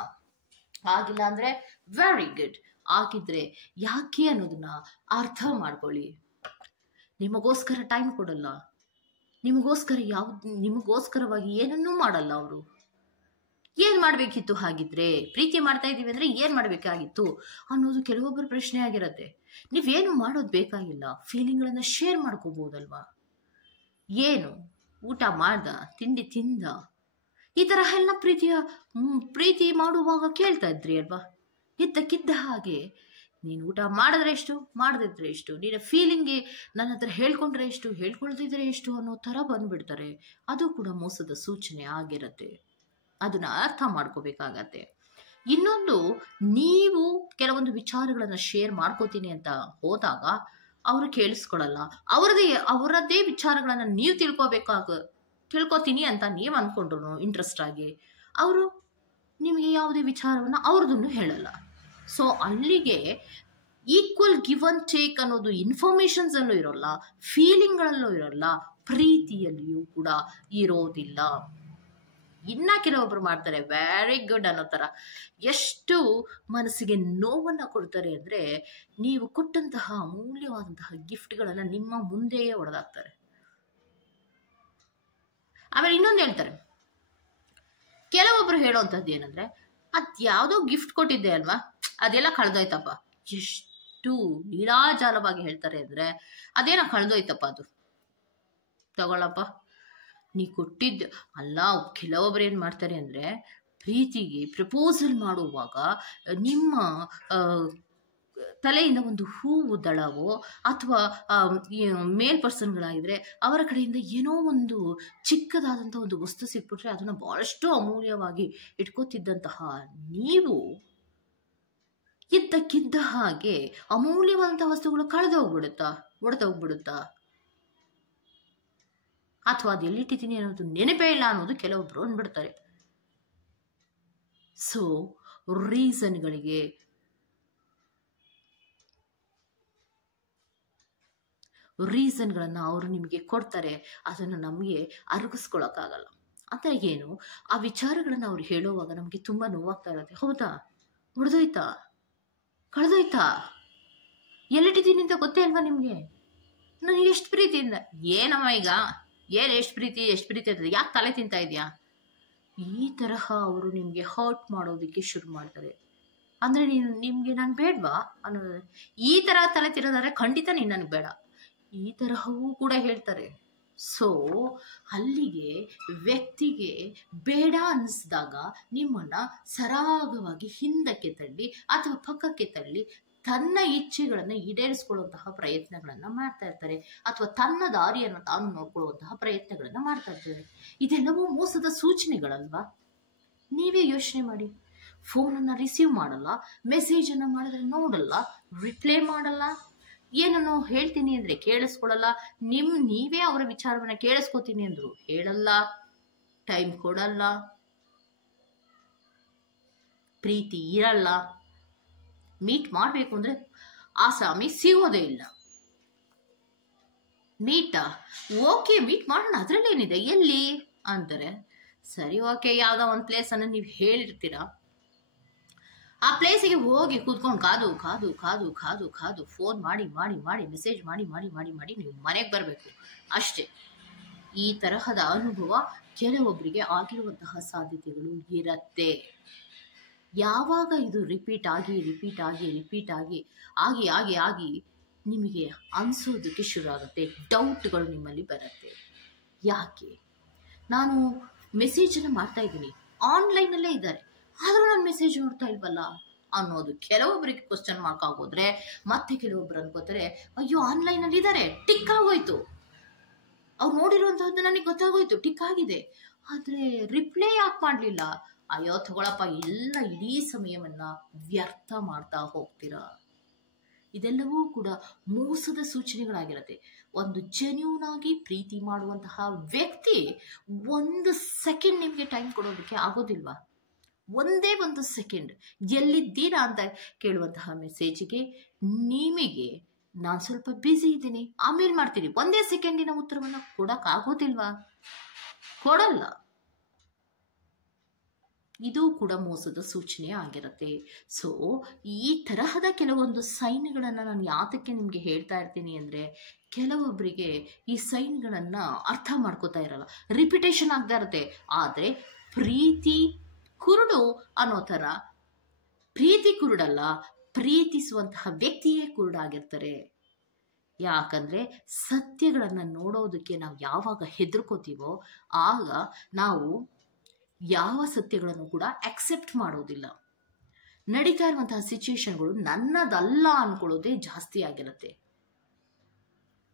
ಆಗಿಲ್ಲ ಅಂದ್ರೆ ವೆರಿ ಗುಡ್. ಆಗಿದ್ರೆ ಯಾಕೆ ಅನ್ನೋದನ್ನ ಅರ್ಥ ಮಾಡ್ಕೊಳ್ಳಿ. ನಿಮಗೋಸ್ಕರ ಟೈಮ್ ಕೊಡಲ್ಲ, ನಿಮಗೋಸ್ಕರವಾಗಿ ಏನನ್ನೂ ಮಾಡಲ್ಲ. ಅವರು ಏನ್ ಮಾಡ್ಬೇಕಿತ್ತು? ಹಾಗಿದ್ರೆ ಪ್ರೀತಿ ಮಾಡ್ತಾ ಇದೀವಿ ಅಂದ್ರೆ ಏನ್ ಮಾಡ್ಬೇಕಾಗಿತ್ತು ಅನ್ನೋದು ಕೆಲವೊಬ್ಬರ ಪ್ರಶ್ನೆ ಆಗಿರತ್ತೆ. ನೀವೇನು ಮಾಡೋದು ಬೇಕಾಗಿಲ್ಲ, ಫೀಲಿಂಗ್ಗಳನ್ನ ಶೇರ್ ಮಾಡ್ಕೋಬಹುದಲ್ವಾ? ಏನು ಊಟ ಮಾಡ್ದ, ತಿಂಡಿ ತಿಂದ, ಈ ತರ ಎಲ್ಲ ಪ್ರೀತಿ ಮಾಡುವಾಗ ಕೇಳ್ತಾ ಇದ್ರಿ ಅಲ್ವಾ? ಇದ್ದಕ್ಕಿದ್ದ ಹಾಗೆ ನೀನು ಊಟ ಮಾಡಿದ್ರೆ ಎಷ್ಟು, ಮಾಡದಿದ್ರೆ ಎಷ್ಟು, ನಿನ್ನ ಫೀಲಿಂಗ್ಗೆ ನನ್ನ ಹತ್ರ ಹೇಳ್ಕೊಂಡ್ರೆ ಎಷ್ಟು, ಹೇಳ್ಕೊಳ್ತಿದ್ರೆ ಎಷ್ಟು ಅನ್ನೋ ಥರ ಬಂದ್ಬಿಡ್ತಾರೆ. ಅದು ಕೂಡ ಮೋಸದ ಸೂಚನೆ ಆಗಿರತ್ತೆ. ಅದನ್ನ ಅರ್ಥ ಮಾಡ್ಕೋಬೇಕಾಗತ್ತೆ. ಇನ್ನೊಂದು, ನೀವು ಕೆಲವೊಂದು ವಿಚಾರಗಳನ್ನು ಶೇರ್ ಮಾಡ್ಕೋತೀನಿ ಅಂತ ಹೋದಾಗ ಅವರು ಕೇಳಿಸ್ಕೊಳ್ಳಲ್ಲ. ಅವರದ್ದೇ ವಿಚಾರಗಳನ್ನ ನೀವು ತಿಳ್ಕೊತೀನಿ ಅಂತ ನೀವು ಅನ್ಕೊಂಡ್ರು ಇಂಟ್ರೆಸ್ಟ್ ಆಗಿ, ಅವರು ನಿಮಗೆ ಯಾವುದೇ ವಿಚಾರವನ್ನ ಅವ್ರದನ್ನು ಹೇಳಲ್ಲ. ಸೊ ಅಲ್ಲಿಗೆ ಈಕ್ವಲ್ ಗಿವ್ ಅಂಡ್ ಟೇಕ್ ಅನ್ನೋದು ಇನ್ಫಾರ್ಮೇಶನ್ಸ್ ಅಲ್ಲೂ ಇರೋಲ್ಲ, ಫೀಲಿಂಗ್ಗಳಲ್ಲೂ ಇರೋಲ್ಲ, ಪ್ರೀತಿಯಲ್ಲಿಯೂ ಕೂಡ ಇರೋದಿಲ್ಲ. ಇನ್ನ ಕೆಲವೊಬ್ರು ಮಾಡ್ತಾರೆ ವೆರಿ ಗುಡ್ ಅನ್ನೋ ತರ. ಎಷ್ಟು ಮನಸ್ಸಿಗೆ ನೋವನ್ನ ಕೊಡ್ತಾರೆ ಅಂದ್ರೆ, ನೀವು ಕೊಟ್ಟಂತಹ ಅಮೂಲ್ಯವಾದಂತಹ ಗಿಫ್ಟ್ಗಳನ್ನ ನಿಮ್ಮ ಮುಂದೆಯೇ ಹೊಡೆದಾಕ್ತಾರೆ. ಆಮೇಲೆ ಇನ್ನೊಂದು ಹೇಳ್ತಾರೆ, ಕೆಲವೊಬ್ರು ಹೇಳೋವಂಥದ್ದು ಏನಂದ್ರೆ, ಅದ್ಯಾವುದೋ ಗಿಫ್ಟ್ ಕೊಟ್ಟಿದ್ದೆ ಅಲ್ವಾ, ಅದೆಲ್ಲ ಕಳೆದೋಯ್ತಪ್ಪ. ಎಷ್ಟು ಲೀಲಾಜಾಲವಾಗಿ ಹೇಳ್ತಾರೆ ಅಂದ್ರೆ, ಅದೇನೋ ಕಳೆದೋಯ್ತಪ್ಪ, ಅದು ತಗೊಳಪ್ಪ ನೀ ಕೊಟ್ಟಿದ್ದ ಅಲ್ಲ. ಕೆಲವೊಬ್ರು ಏನ್ ಮಾಡ್ತಾರೆ ಅಂದ್ರೆ, ಪ್ರೀತಿಗೆ ಪ್ರಪೋಸಲ್ ಮಾಡುವಾಗ ನಿಮ್ಮ ತಲೆಯಿಂದ ಒಂದು ಹೂವು ದಳವೋ ಅಥವಾ ಮೇಲ್ ಪರ್ಸನ್ಗಳಾಗಿದ್ರೆ ಅವರ ಕಡೆಯಿಂದ ಏನೋ ಒಂದು ಚಿಕ್ಕದಾದಂಥ ಒಂದು ವಸ್ತು ಸಿಕ್ಬಿಟ್ರೆ ಅದನ್ನ ಬಹಳಷ್ಟು ಅಮೂಲ್ಯವಾಗಿ ಇಟ್ಕೋತಿದ್ದಂತಹ ನೀವು ಇದ್ದಕ್ಕಿದ್ದ ಹಾಗೆ ಅಮೂಲ್ಯವಾದಂತಹ ವಸ್ತುಗಳು ಒಡೆದೋಗ್ಬಿಡುತ್ತಾ ಅಥವಾ ಅದು ಎಲ್ಲಿಟ್ಟಿದ್ದೀನಿ ಅನ್ನೋದು ನೆನಪೇ ಇಲ್ಲ ಅನ್ನೋದು ಕೆಲವೊಬ್ರು ಅಂದ್ಬಿಡ್ತಾರೆ. ಸೊ ರೀಸನ್ಗಳನ್ನ ಅವರು ನಿಮಗೆ ಕೊಡ್ತಾರೆ, ಅದನ್ನು ನಮಗೆ ಅರಗಿಸ್ಕೊಳಕ್ಕಾಗಲ್ಲ. ಅಂದ್ರೆ ಏನು, ಆ ವಿಚಾರಗಳನ್ನ ಅವ್ರು ಹೇಳುವಾಗ ನಮಗೆ ತುಂಬಾ ನೋವಾಗ್ತಾ ಇರತ್ತೆ. ಹೌದಾ, ಹೊಡೆದೋಯ್ತಾ, ಕಳೆದೋಯ್ತಾ, ಎಲ್ಲಿಟ್ಟಿದ್ದೀನಿ ಅಂತ ಗೊತ್ತೇ ಅಲ್ವಾ ನಿಮ್ಗೆ, ನನಗೆ ಎಷ್ಟು ಪ್ರೀತಿಯಿಂದ, ಏನಮ್ಮ ಈಗ ಎಷ್ಟು ಪ್ರೀತಿ ಇರ್ತದೆ, ಯಾಕೆ ತಲೆ ತಿಂತಾ ಇದೆಯಾ, ಈ ತರಹ ಅವರು ನಿಮ್ಗೆ ಹರ್ಟ್ ಮಾಡೋದಕ್ಕೆ ಶುರು ಮಾಡ್ತಾರೆ. ಅಂದ್ರೆ ನಿಮ್ಗೆ ನಾನು ಬೇಡವಾ ಅನ್ನೋದು, ಈ ತರ ತಲೆ ತಿನ್ನೋದಾದ್ರೆ ಖಂಡಿತ ನೀನು ನನಗೆ ಬೇಡ, ಈ ತರಹವೂ ಕೂಡ ಹೇಳ್ತಾರೆ. ಸೊ ಅಲ್ಲಿಗೆ ವ್ಯಕ್ತಿಗೆ ಬೇಡ ಅನ್ನಿಸಿದಾಗ ನಿಮ್ಮನ್ನ ಸರಾಗವಾಗಿ ಹಿಂದಕ್ಕೆ ತಳ್ಳಿ ಅಥವಾ ಪಕ್ಕಕ್ಕೆ ತಳ್ಳಿ ತನ್ನ ಇಚ್ಛೆಗಳನ್ನು ಈಡೇರಿಸ್ಕೊಳ್ಳುವಂತಹ ಪ್ರಯತ್ನಗಳನ್ನ ಮಾಡ್ತಾ ಇರ್ತಾರೆ, ಅಥವಾ ತನ್ನ ದಾರಿಯನ್ನು ತಾನು ನೋಡ್ಕೊಳ್ಳುವಂತಹ ಪ್ರಯತ್ನಗಳನ್ನ ಮಾಡ್ತಾ ಇರ್ತಾರೆ. ಇದೆಲ್ಲವೂ ಮೋಸದ ಸೂಚನೆಗಳಲ್ವಾ? ನೀವೇ ಯೋಚನೆ ಮಾಡಿ. ಫೋನನ್ನು ರಿಸೀವ್ ಮಾಡಲ್ಲ, ಮೆಸೇಜನ್ನು ಮಾಡಿದ್ರೆ ನೋಡಲ್ಲ, ರಿಪ್ಲೈ ಮಾಡಲ್ಲ, ಏನನ್ನೋ ಹೇಳ್ತೀನಿ ಅಂದ್ರೆ ಕೇಳಿಸ್ಕೊಳಲ್ಲ, ನೀವೇ ಅವರ ವಿಚಾರವನ್ನ ಕೇಳಿಸ್ಕೊತೀನಿ ಅಂದ್ರು ಹೇಳಲ್ಲ, ಟೈಮ್ ಕೊಡಲ್ಲ, ಪ್ರೀತಿ ಇರಲ್ಲ, ಮೀಟ್ ಮಾಡಬೇಕು ಅಂದ್ರೆ ಆಸಾಮಿ ಸಿಗೋದೇ ಇಲ್ಲ. ಓಕೆ ಮೀಟ್ ಮಾಡೋಣ, ಅದ್ರಲ್ಲೇನಿದೆ, ಎಲ್ಲಿ ಅಂತಾರೆ. ಸರಿ ಓಕೆ, ಯಾವ್ದೋ ಒಂದು ಪ್ಲೇಸ್ ಅನ್ನ ನೀವು ಹೇಳಿರ್ತೀರಾ, ಆ ಪ್ಲೇಸಿಗೆ ಹೋಗಿ ಕೂತ್ಕೊಂಡು ಕಾದು ಕಾದು ಕಾದು ಕಾದು ಕಾದು ಫೋನ್ ಮಾಡಿ ಮಾಡಿ ಮಾಡಿ ಮೆಸೇಜ್ ಮಾಡಿ ಮಾಡಿ ಮಾಡಿ ಮಾಡಿ ನೀವು ಮನೆಗೆ ಬರಬೇಕು ಅಷ್ಟೇ. ಈ ತರಹದ ಅನುಭವ ಕೆಲವೊಬ್ಬರಿಗೆ ಆಗಿರುವಂತಹ ಸಾಧ್ಯತೆಗಳು ಇರತ್ತೆ. ಯಾವಾಗ ಇದು ರಿಪೀಟ್ ಆಗಿ ನಿಮಗೆ ಅನಿಸೋದಕ್ಕೆ ಶುರು ಆಗುತ್ತೆ, ಡೌಟ್ಗಳು ನಿಮ್ಮಲ್ಲಿ ಬರುತ್ತೆ. ಯಾಕೆ ನಾನು ಮೆಸೇಜನ್ನು ಮಾಡ್ತಾ ಇದ್ದೀನಿ, ಆನ್ಲೈನಲ್ಲೇ ಇದ್ದಾರೆ, ಆದರೂ ನಾನು ಮೆಸೇಜ್ ನೋಡ್ತಾ ಇಲ್ವಲ್ಲ ಅನ್ನೋದು ಕೆಲವೊಬ್ಬರಿಗೆ ಕ್ವಶನ್ ಮಾರ್ಕ್ ಆಗೋದ್ರೆ, ಮತ್ತೆ ಕೆಲವೊಬ್ರು ಅನ್ಕೋತಾರೆ ಅಯ್ಯೋ ಆನ್ಲೈನಲ್ಲಿ ಇದ್ದಾರೆ, ಟಿಕ್ ಆಗೋಯ್ತು, ಅವ್ರು ನೋಡಿರುವಂತಹದ್ದು ನನಗೆ ಗೊತ್ತಾಗೋಯ್ತು, ಟಿಕ್ ಆಗಿದೆ, ಆದರೆ ರಿಪ್ಲೈ ಯಾಕೆ ಮಾಡಲಿಲ್ಲ? ಅಯ್ಯೋ ತಗೊಳಪ್ಪ, ಎಲ್ಲ ಇಡೀ ಸಮಯವನ್ನ ವ್ಯರ್ಥ ಮಾಡ್ತಾ ಹೋಗ್ತೀರಾ. ಇದೆಲ್ಲವೂ ಕೂಡ ಮೋಸದ ಸೂಚನೆಗಳಾಗಿರುತ್ತೆ. ಒಂದು ಜೆನ್ಯೂನ್ ಆಗಿ ಪ್ರೀತಿ ಮಾಡುವಂತಹ ವ್ಯಕ್ತಿ 1 ಸೆಕೆಂಡ್ ನಿಮಗೆ ಟೈಮ್ ಕೊಡೋದಕ್ಕೆ ಆಗೋದಿಲ್ವಾ? ಒಂದೇ 1 ಸೆಕೆಂಡ್ ಎಲ್ಲಿದ್ದೀರಾ ಅಂತ ಕೇಳುವಂತಹ ಮೆಸೇಜಿಗೆ ನಿಮಗೆ ನಾನು ಸ್ವಲ್ಪ ಬ್ಯುಸಿ ಇದ್ದೀನಿ ಆಮೇಲೆ ಮಾಡ್ತೀನಿ, 1 ಸೆಕೆಂಡಿನ ಉತ್ತರವನ್ನು ಕೊಡೋಕ್ಕಾಗೋದಿಲ್ವಾ? ಕೊಡಲ್ಲ. ಇದು ಕೂಡ ಮೋಸದ ಸೂಚನೆ ಆಗಿರುತ್ತೆ. ಸೊ ಈ ತರಹದ ಕೆಲವೊಂದು ಸೈನ್ಗಳನ್ನು ನಾನು ಯಾತಕ್ಕೆ ನಿಮಗೆ ಹೇಳ್ತಾ ಇರ್ತೀನಿ ಅಂದರೆ, ಕೆಲವೊಬ್ಬರಿಗೆ ಈ ಸೈನ್ಗಳನ್ನು ಅರ್ಥ ಮಾಡ್ಕೋತಾ ಇರಲ್ಲ, ರಿಪಿಟೇಷನ್ ಆಗ್ತಾ ಇರುತ್ತೆ. ಆದರೆ ಪ್ರೀತಿ ಕುರುಡು ಅನ್ನೋ ಥರ, ಪ್ರೀತಿ ಕುರುಡಲ್ಲ, ಪ್ರೀತಿಸುವಂತಹ ವ್ಯಕ್ತಿಯೇ ಕುರುಡಾಗಿರ್ತಾರೆ. ಯಾಕಂದರೆ ಸತ್ಯಗಳನ್ನು ನೋಡೋದಕ್ಕೆ ನಾವು ಯಾವಾಗ ಹೆದರ್ಕೋತೀವೋ ಆಗ ನಾವು ಯಾವ ಸತ್ಯಗಳನ್ನು ಕೂಡ ಅಕ್ಸೆಪ್ಟ್ ಮಾಡೋದಿಲ್ಲ. ನಡೀತಾ ಇರುವಂತಹ ಸಿಚುವೇಶನ್ಗಳು ನನ್ನದಲ್ಲ ಅನ್ಕೊಳ್ಳೋದೇ ಜಾಸ್ತಿ ಆಗಿರುತ್ತೆ.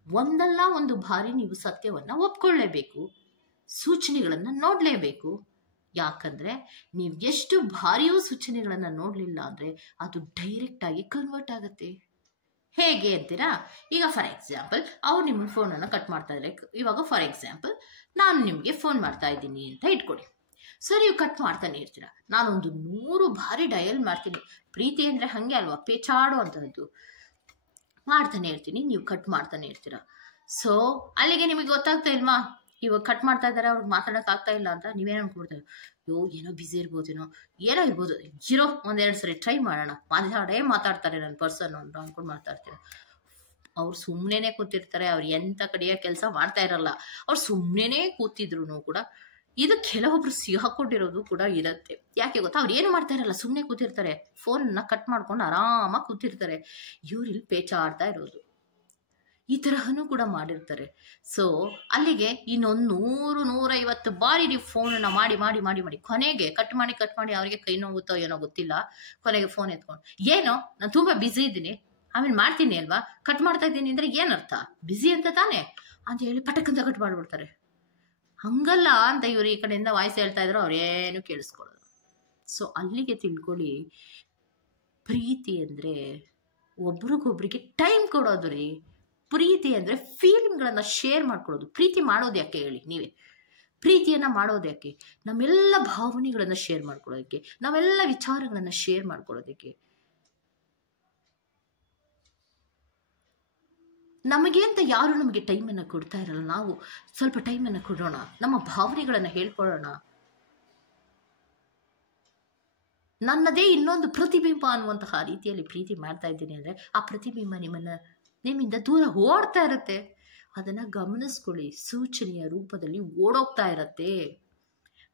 ಒಂದಲ್ಲ ಒಂದು ಬಾರಿ ನೀವು ಸತ್ಯವನ್ನು ಒಪ್ಕೊಳ್ಳೇಬೇಕು, ಸೂಚನೆಗಳನ್ನು ನೋಡಲೇಬೇಕು. ಯಾಕಂದರೆ ನೀವು ಎಷ್ಟು ಬಾರಿಯೂ ಸೂಚನೆಗಳನ್ನು ನೋಡಲಿಲ್ಲ ಅಂದರೆ ಅದು ಡೈರೆಕ್ಟ್ ಆಗಿ ಕನ್ವರ್ಟ್ ಆಗುತ್ತೆ. ಹೇಗೆ ಅಂತೀರಾ? ಈಗ ಫಾರ್ ಎಕ್ಸಾಂಪಲ್ ಅವ್ರು ನಿಮ್ಮ ಫೋನನ್ನು ಕಟ್ ಮಾಡ್ತಾ ಇದ್ದಾರೆ. ಇವಾಗ ಫಾರ್ ಎಕ್ಸಾಂಪಲ್ ನಾನು ನಿಮಗೆ ಫೋನ್ ಮಾಡ್ತಾ ಇದ್ದೀನಿ ಅಂತ ಇಟ್ಕೊಳ್ಳಿ. ಸರಿ, ನೀವು ಕಟ್ ಮಾಡ್ತಾನೆ ಇರ್ತೀರಾ. ನಾನೊಂದು 100 ಬಾರಿ ಡಯಲ್ ಮಾಡ್ತೀನಿ. ಪ್ರೀತಿ ಅಂದರೆ ಹಾಗೆ ಅಲ್ವಾ, ಪೇಚಾಡುವಂಥದ್ದು. ಮಾಡ್ತಾನೆ ಇರ್ತೀನಿ, ನೀವು ಕಟ್ ಮಾಡ್ತಾನೆ ಇರ್ತೀರಾ. ಸೊ ಅಲ್ಲಿಗೆ ನಿಮಗೆ ಗೊತ್ತಾಗ್ತಾ ಇಲ್ವಾ, ಇವಾಗ ಕಟ್ ಮಾಡ್ತಾ ಇದ್ದಾರೆ, ಅವ್ರಿಗೆ ಮಾತಾಡೋಕ್ಕಾಗ್ತಾ ಇಲ್ಲ ಅಂತ. ನೀವೇನು ಅನ್ಕೊಡ್ತೇವೆ, ಏನೋ ಬ್ಯುಸಿ ಇರ್ಬೋದೇನೋ, ಏನೋ ಇರ್ಬೋದು, ಇರೋ 1-2 ಸರಿ ಟ್ರೈ ಮಾಡೋಣ, ಮಾತಾಡ್ತಾರೆ ನನ್ನ ಪರ್ಸನ್ ಅಂತ ಅನ್ಕೊಂಡು ಮಾತಾಡ್ತೀರಾ. ಅವ್ರು ಸುಮ್ಮನೆ ಕೂತಿರ್ತಾರೆ, ಅವ್ರು ಎಂಥ ಕಡೆಯ ಕೆಲಸ ಮಾಡ್ತಾ ಇರಲ್ಲ, ಅವ್ರು ಸುಮ್ಮನೆ ಕೂತಿದ್ರು ಕೂಡ ಇದು ಕೆಲವೊಬ್ರು ಸಿಗಾಕೊಂಡಿರೋದು ಕೂಡ ಇರುತ್ತೆ. ಯಾಕೆ ಗೊತ್ತಾ, ಅವ್ರು ಏನು ಮಾಡ್ತಾ ಇರಲ್ಲ, ಸುಮ್ಮನೆ ಕೂತಿರ್ತಾರೆ, ಫೋನ್ನ ಕಟ್ ಮಾಡ್ಕೊಂಡು ಆರಾಮಾಗಿ ಕೂತಿರ್ತಾರೆ. ಇವ್ರಿಲ್ಲಿ ಪೇಚಾಡ್ತಾ ಇರೋದು. ಈ ತರಹನೂ ಕೂಡ ಮಾಡಿರ್ತಾರೆ. ಸೊ ಅಲ್ಲಿಗೆ ಇನ್ನೊಂದು 100-150 ಬಾರಿ ನೀವು ಫೋನನ್ನು ಮಾಡಿ ಕೊನೆಗೆ ಕಟ್ ಮಾಡಿ ಅವರಿಗೆ ಕೈ ನೋವುತ್ತೋ ಏನೋ ಗೊತ್ತಿಲ್ಲ, ಕೊನೆಗೆ ಫೋನ್ ಎತ್ಕೊಂಡು ಏನೋ ನಾನು ತುಂಬ ಬ್ಯುಸಿ ಇದ್ದೀನಿ ಆಮೇಲೆ ಮಾಡ್ತೀನಿ ಅಲ್ವಾ, ಕಟ್ ಮಾಡ್ತಾ ಇದ್ದೀನಿ ಅಂದರೆ ಏನರ್ಥ, ಬ್ಯುಸಿ ಅಂತ ತಾನೇ ಅಂತ ಹೇಳಿ ಪಟಕ್ಕಂತ ಕಟ್ ಮಾಡಿಬಿಡ್ತಾರೆ. ಹಂಗಲ್ಲ ಅಂತ ಇವರು ಈ ಕಡೆಯಿಂದ ವಾಯ್ಸ್ ಹೇಳ್ತಾ ಇದ್ರು, ಅವ್ರೇನು ಕೇಳಿಸ್ಕೊಳ್ಳೋದು. ಸೊ ಅಲ್ಲಿಗೆ ತಿಳ್ಕೊಳ್ಳಿ, ಪ್ರೀತಿ ಅಂದರೆ ಒಬ್ರಿಗೊಬ್ರಿಗೆ ಟೈಮ್ ಕೊಡೋದು ರೀ. ಪ್ರೀತಿ ಅಂದರೆ ಫೀಲಿಂಗ್ಗಳನ್ನು ಶೇರ್ ಮಾಡ್ಕೊಳ್ಳೋದು. ಪ್ರೀತಿ ಮಾಡೋದು ಯಾಕೆ ಹೇಳಿ ನೀವೇ? ಪ್ರೀತಿಯನ್ನು ಮಾಡೋದು ಯಾಕೆ? ನಮ್ಮೆಲ್ಲ ಭಾವನೆಗಳನ್ನು ಶೇರ್ ಮಾಡ್ಕೊಳ್ಳೋದಕ್ಕೆ, ನಾವೆಲ್ಲ ವಿಚಾರಗಳನ್ನು ಶೇರ್ ಮಾಡ್ಕೊಳ್ಳೋದಕ್ಕೆ. ನಮಗೆ ಅಂತ ಯಾರು ನಮಗೆ ಟೈಮನ್ನು ಕೊಡ್ತಾ ಇರಲ್ಲ. ನಾವು ಸ್ವಲ್ಪ ಟೈಮನ್ನು ಕೊಡೋಣ, ನಮ್ಮ ಭಾವನೆಗಳನ್ನು ಹೇಳ್ಕೊಳ್ಳೋಣ. ನನ್ನದೇ ಇನ್ನೊಂದು ಪ್ರತಿಬಿಂಬ ಅನ್ನುವಂತಹ ರೀತಿಯಲ್ಲಿ ಪ್ರೀತಿ ಮಾಡ್ತಾ ಇದ್ದೀನಿ ಅಂದರೆ ಆ ಪ್ರತಿಬಿಂಬ ನಿಮ್ಮಿಂದ ದೂರ ಓಡ್ತಾ ಇರುತ್ತೆ. ಅದನ್ನು ಗಮನಿಸ್ಕೊಳ್ಳಿ. ಸೂಚನೆಯ ರೂಪದಲ್ಲಿ ಓಡೋಗ್ತಾ ಇರತ್ತೆ.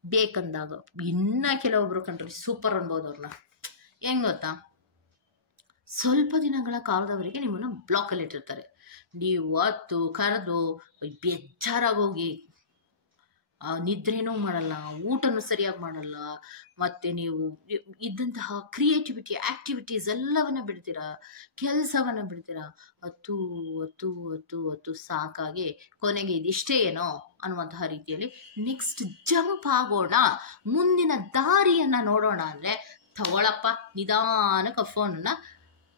ಬೇಕಂದಾಗ ಇನ್ನ ಕೆಲವೊಬ್ರು ಕಂಡ್ರೆ ಸೂಪರ್ ಅನ್ಬೋದು ಅವ್ರನ್ನ. ಹೆಂಗ್ ಗೊತ್ತಾ, ಸ್ವಲ್ಪ ದಿನಗಳ ಕಾಲದವರೆಗೆ ನಿಮ್ಮನ್ನು ಬ್ಲಾಕಲ್ಲಿ ಇಟ್ಟಿರ್ತಾರೆ. ನೀವು ಹೊತ್ತು ಕರೆದು ಬೇಜಾರಾಗೋಗಿ ನಿದ್ರೆನೂ ಮಾಡಲ್ಲ, ಊಟನೂ ಸರಿಯಾಗಿ ಮಾಡಲ್ಲ, ಮತ್ತು ನೀವು ಇದ್ದಂತಹ ಕ್ರಿಯೇಟಿವಿಟಿ ಆ್ಯಕ್ಟಿವಿಟೀಸ್ ಎಲ್ಲವನ್ನ ಬಿಡ್ತೀರಾ, ಕೆಲಸವನ್ನು ಬಿಡ್ತೀರಾ. ಹತ್ತು ಸಾಕಾಗಿ ಕೊನೆಗೆ ಇದಿಷ್ಟೇ ಏನೋ ಅನ್ನುವಂತಹ ರೀತಿಯಲ್ಲಿ ನೆಕ್ಸ್ಟ್ ಜಂಪ್ ಆಗೋಣ, ಮುಂದಿನ ದಾರಿಯನ್ನು ನೋಡೋಣ ಅಂದರೆ ತಗೊಳಪ್ಪ ನಿಧಾನಕ್ಕೆ ಫೋನನ್ನು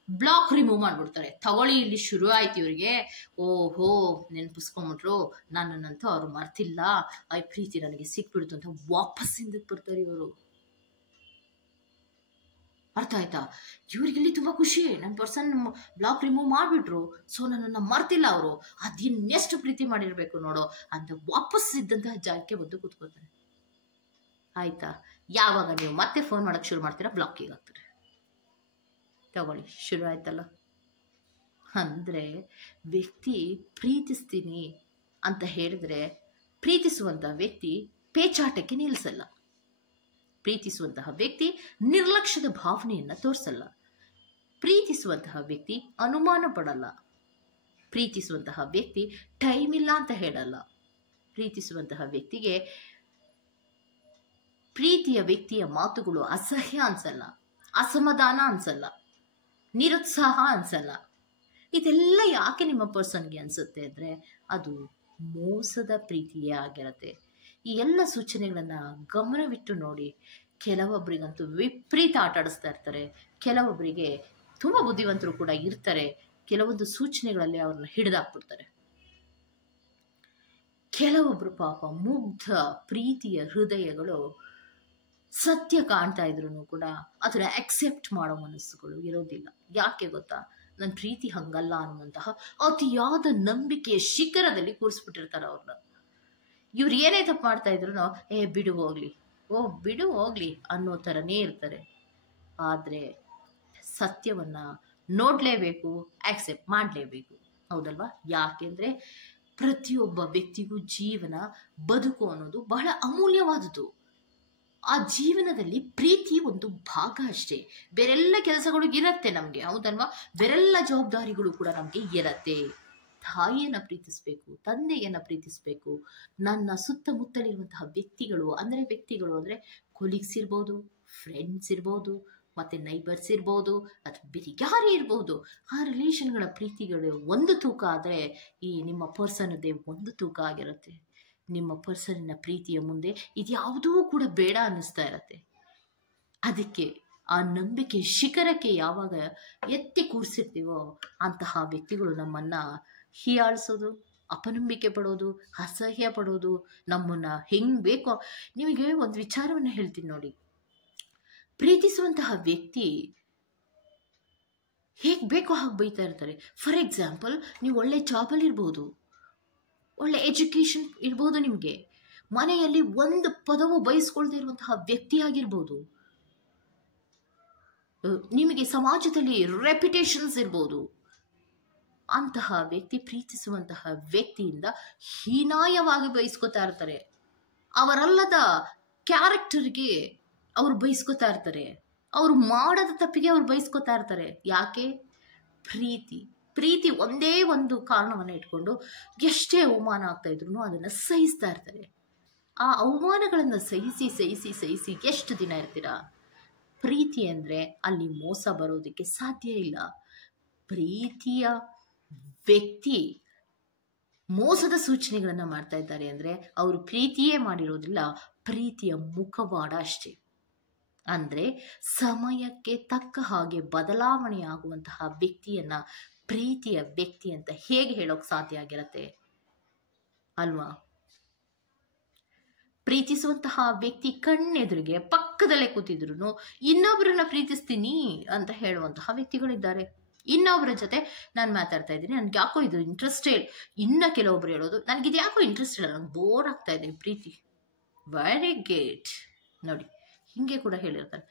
ಬ್ಲಾಕ್ ರಿಮೂವ್ ಮಾಡಿಬಿಡ್ತಾರೆ. ತಗೊಳ್ಳಿ, ಇಲ್ಲಿ ಶುರು ಆಯ್ತು ಇವರಿಗೆ, ಓಹೋ ನೆನಪಿಸ್ಕೊಂಬಿಟ್ರು, ನನ್ನನ್ನಂತೂ ಅವರು ಮರ್ತಿಲ್ಲ, ಪ್ರೀತಿ ನನಗೆ ಸಿಕ್ಬಿಡ್ತು ಅಂತ ವಾಪಸ್ ಹಿಂದಕ್ಕೆ ಬರ್ತಾರೆ ಇವರು. ಅರ್ಥ ಆಯ್ತಾ? ಇವ್ರಿಗಿಲ್ಲಿ ತುಂಬ ಖುಷಿ, ನನ್ನ ಪರ್ಸನ್ ಬ್ಲಾಕ್ ರಿಮೂವ್ ಮಾಡಿಬಿಟ್ರು, ಸೊ ನನ್ನನ್ನು ಮರ್ತಿಲ್ಲ ಅವರು, ಅದಿನ್ನೆಷ್ಟು ಪ್ರೀತಿ ಮಾಡಿರಬೇಕು ನೋಡೋ ಅಂತ ವಾಪಸ್ ಇದ್ದಂತಹ ಜಾಗಕ್ಕೆ ಬಂದು ಕೂತ್ಕೋತಾರೆ. ಆಯ್ತಾ? ಯಾವಾಗ ನೀವು ಮತ್ತೆ ಫೋನ್ ಮಾಡೋಕ್ಕೆ ಶುರು ಮಾಡ್ತೀರಾ, ಬ್ಲಾಕಿಗೆ ಆಗ್ತಾರೆ. ತಗೊಳ್ಳಿ, ಶುರು ಆಯ್ತಲ್ಲ. ಅಂದರೆ ವ್ಯಕ್ತಿ ಪ್ರೀತಿಸ್ತೀನಿ ಅಂತ ಹೇಳಿದ್ರೆ ಪ್ರೀತಿಸುವಂಥ ವ್ಯಕ್ತಿ ಪೇಚಾಟಕ್ಕೆ ನಿಲ್ಲಿಸಲ್ಲ. ಪ್ರೀತಿಸುವಂತಹ ವ್ಯಕ್ತಿ ನಿರ್ಲಕ್ಷ್ಯದ ಭಾವನೆಯನ್ನು ತೋರಿಸಲ್ಲ. ಪ್ರೀತಿಸುವಂತಹ ವ್ಯಕ್ತಿ ಅನುಮಾನ ಪಡಲ್ಲ. ಪ್ರೀತಿಸುವಂತಹ ವ್ಯಕ್ತಿ ಟೈಮ್ ಇಲ್ಲ ಅಂತ ಹೇಳಲ್ಲ. ಪ್ರೀತಿಸುವಂತಹ ವ್ಯಕ್ತಿಗೆ ಪ್ರೀತಿಯ ವ್ಯಕ್ತಿಯ ಮಾತುಗಳು ಅಸಹ್ಯ ಅನ್ಸಲ್ಲ, ಅಸಮಾಧಾನ ಅನ್ಸಲ್ಲ, ನಿರುತ್ಸಾಹ ಅನ್ಸಲ್ಲ. ಇದೆಲ್ಲ ಯಾಕೆ ನಿಮ್ಮ ಪರ್ಸನ್ಗೆ ಅನ್ಸುತ್ತೆ ಅಂದರೆ ಅದು ಮೋಸದ ಪ್ರೀತಿಯೇ ಆಗಿರುತ್ತೆ. ಈ ಎಲ್ಲ ಸೂಚನೆಗಳನ್ನು ಗಮನವಿಟ್ಟು ನೋಡಿ. ಕೆಲವೊಬ್ಬರಿಗಂತೂ ವಿಪರೀತ ಆಟ ಆಡಿಸ್ತಾ ಇರ್ತಾರೆ, ಕೆಲವೊಬ್ಬರಿಗೆ ತುಂಬ ಬುದ್ಧಿವಂತರು ಕೂಡ ಇರ್ತಾರೆ. ಕೆಲವೊಂದು ಸೂಚನೆಗಳಲ್ಲಿ ಅವ್ರನ್ನ ಹಿಡಿದಾಕ್ಬಿಡ್ತಾರೆ. ಕೆಲವೊಬ್ರು ಪಾಪ ಮುಗ್ಧ ಪ್ರೀತಿಯ ಹೃದಯಗಳು ಸತ್ಯ ಕಾಣ್ತಾ ಇದ್ರು ಕೂಡ ಅದನ್ನ ಅಕ್ಸೆಪ್ಟ್ ಮಾಡೋ ಮನಸ್ಸುಗಳು ಇರೋದಿಲ್ಲ. ಯಾಕೆ ಗೊತ್ತಾ? ನನ್ನ ಪ್ರೀತಿ ಹಂಗಲ್ಲ ಅನ್ನುವಂತಹ ಅತಿಯಾದ ನಂಬಿಕೆಯ ಶಿಖರದಲ್ಲಿ ಕೂರಿಸ್ಬಿಟ್ಟಿರ್ತಾರೆ ಅವ್ರನ್ನ. ಇವ್ರು ಏನೇ ತಪ್ಪು ಮಾಡ್ತಾ ಇದ್ರು ಬಿಡು ಹೋಗ್ಲಿ, ಬಿಡು ಹೋಗ್ಲಿ ಅನ್ನೋ ಥರನೇ ಇರ್ತಾರೆ. ಆದರೆ ಸತ್ಯವನ್ನ ನೋಡಲೇಬೇಕು, ಆಕ್ಸೆಪ್ಟ್ ಮಾಡಲೇಬೇಕು, ಹೌದಲ್ವಾ? ಯಾಕೆಂದ್ರೆ ಪ್ರತಿಯೊಬ್ಬ ವ್ಯಕ್ತಿಗೂ ಜೀವನ, ಬದುಕು ಅನ್ನೋದು ಬಹಳ ಅಮೂಲ್ಯವಾದದ್ದು. ಆ ಜೀವನದಲ್ಲಿ ಪ್ರೀತಿ ಒಂದು ಭಾಗ ಅಷ್ಟೇ. ಬೇರೆಲ್ಲ ಕೆಲಸಗಳು ಇರತ್ತೆ ನಮಗೆ, ಹೌದಲ್ವಾ? ಬೇರೆಲ್ಲ ಜವಾಬ್ದಾರಿಗಳು ಕೂಡ ನಮಗೆ ಇರತ್ತೆ. ತಾಯಿಯನ್ನ ಪ್ರೀತಿಸ್ಬೇಕು, ತಂದೆಯನ್ನ ಪ್ರೀತಿಸ್ಬೇಕು. ನನ್ನ ಸುತ್ತಮುತ್ತಲಿರುವಂತಹ ವ್ಯಕ್ತಿಗಳು ಅಂದರೆ ಕೊಲೀಗ್ಸ್ ಇರ್ಬೋದು, ಫ್ರೆಂಡ್ಸ್ ಇರ್ಬೋದು, ಮತ್ತೆ ನೈಬರ್ಸ್ ಇರ್ಬೋದು, ಅಥವಾ ಬೇರೆ ಯಾರೇ ಇರ್ಬೋದು. ಆ ರಿಲೇಷನ್ಗಳ ಪ್ರೀತಿಗಳು ಒಂದು ತೂಕ ಆದರೆ ಈ ನಿಮ್ಮ ಪರ್ಸನ್ದೇ ಒಂದು ತೂಕ ಆಗಿರುತ್ತೆ. ನಿಮ್ಮ ಪರ್ಸನ್ನ ಪ್ರೀತಿಯ ಮುಂದೆ ಇದ್ಯಾವುದೂ ಕೂಡ ಬೇಡ ಅನ್ನಿಸ್ತಾ ಇರತ್ತೆ. ಅದಕ್ಕೆ ಆ ನಂಬಿಕೆ ಶಿಖರಕ್ಕೆ ಯಾವಾಗ ಎತ್ತಿ ಕೂರಿಸಿರ್ತೀವೋ ಅಂತಹ ವ್ಯಕ್ತಿಗಳು ನಮ್ಮನ್ನ ಹೀಯಾಳಿಸೋದು, ಅಪನಂಬಿಕೆ ಪಡೋದು, ಅಸಹ್ಯ ಪಡೋದು, ನಮ್ಮನ್ನ ಹೆಂಗ್ ಬೇಕೋ. ನಿಮಗೆ ಒಂದು ವಿಚಾರವನ್ನು ಹೇಳ್ತೀನಿ ನೋಡಿ. ಪ್ರೀತಿಸುವಂತಹ ವ್ಯಕ್ತಿ ಹೇಗೆ ಬೇಕೋ ಹಾಗೆ ಬೈತಾ ಇರ್ತಾರೆ. ಫಾರ್ ಎಕ್ಸಾಂಪಲ್, ನೀವು ಒಳ್ಳೆ ಜಾಬಲ್ಲಿ ಇರ್ಬೋದು, ಒಳ್ಳೆ ಎಜುಕೇಶನ್ ಇರ್ಬೋದು, ನಿಮಗೆ ಮನೆಯಲ್ಲಿ ಒಂದು ಪದವು ಬಯಸ್ಕೊಳ್ದೇ ಇರುವಂತಹ ವ್ಯಕ್ತಿ ಆಗಿರ್ಬೋದು, ನಿಮಗೆ ಸಮಾಜದಲ್ಲಿ ರೆಪ್ಯುಟೇಷನ್ಸ್ ಇರ್ಬೋದು. ಅಂತಹ ವ್ಯಕ್ತಿ ಪ್ರೀತಿಸುವಂತಹ ವ್ಯಕ್ತಿಯಿಂದ ಹೀನಾಯವಾಗಿ ಬಯಸ್ಕೊತಾ ಇರ್ತಾರೆ. ಅವರಲ್ಲದ ಕ್ಯಾರೆಕ್ಟರ್ಗೆ ಅವ್ರು ಬಯಸ್ಕೊತಾ ಇರ್ತಾರೆ. ಅವ್ರು ಮಾಡದ ತಪ್ಪಿಗೆ ಅವ್ರು ಬಯಸ್ಕೊತಾ ಇರ್ತಾರೆ. ಯಾಕೆ? ಪ್ರೀತಿ ಒಂದೇ ಒಂದು ಕಾರಣವನ್ನು ಇಟ್ಕೊಂಡು ಎಷ್ಟೇ ಅವಮಾನ ಆಗ್ತಾ ಇದ್ರು ಅದನ್ನು ಸಹಿಸ್ತಾ ಇರ್ತಾರೆ. ಆ ಅವಮಾನಗಳನ್ನು ಸಹಿಸಿ ಎಷ್ಟು ದಿನ ಇರ್ತೀರಾ? ಪ್ರೀತಿ ಅಂದರೆ ಅಲ್ಲಿ ಮೋಸ ಬರೋದಕ್ಕೆ ಸಾಧ್ಯ ಇಲ್ಲ. ಪ್ರೀತಿಯ ವ್ಯಕ್ತಿ ಮೋಸದ ಸೂಚನೆಗಳನ್ನು ಮಾಡ್ತಾ ಇದ್ದಾರೆ ಅಂದರೆ ಅವರು ಪ್ರೀತಿಯೇ ಮಾಡಿರೋದಿಲ್ಲ, ಪ್ರೀತಿಯ ಮುಖವಾಡ ಅಷ್ಟೇ. ಅಂದರೆ ಸಮಯಕ್ಕೆ ತಕ್ಕ ಹಾಗೆ ಬದಲಾವಣೆ ಆಗುವಂತಹ ವ್ಯಕ್ತಿಯನ್ನ ಪ್ರೀತಿಯ ವ್ಯಕ್ತಿ ಅಂತ ಹೇಗೆ ಹೇಳೋಕ್ ಸಾಧ್ಯ ಆಗಿರತ್ತೆ ಅಲ್ವಾ? ಪ್ರೀತಿಸುವಂತಹ ವ್ಯಕ್ತಿ ಕಣ್ಣೆದುರಿಗೆ ಪಕ್ಕದಲ್ಲೇ ಕೂತಿದ್ರು ಇನ್ನೊಬ್ಬರನ್ನ ಪ್ರೀತಿಸ್ತೀನಿ ಅಂತ ಹೇಳುವಂತಹ ವ್ಯಕ್ತಿಗಳಿದ್ದಾರೆ. ಇನ್ನೊಬ್ಬರ ಜೊತೆ ನಾನು ಮಾತಾಡ್ತಾ ಇದ್ದೀನಿ, ನನ್ಗೆ ಯಾಕೋ ಇದು ಇಂಟ್ರೆಸ್ಟೆಡ್. ಇನ್ನ ಕೆಲವೊಬ್ರು ಹೇಳೋದು, ನನಗಿದು ಯಾಕೋ ಇಂಟ್ರೆಸ್ಟೆಡ್, ನಂಗೆ ಬೋರ್ ಆಗ್ತಾ ಇದೆ ಪ್ರೀತಿ. Very good. ನೋಡಿ, ಹಿಂಗೆ ಕೂಡ ಹೇಳಿರ್ತಾರೆ.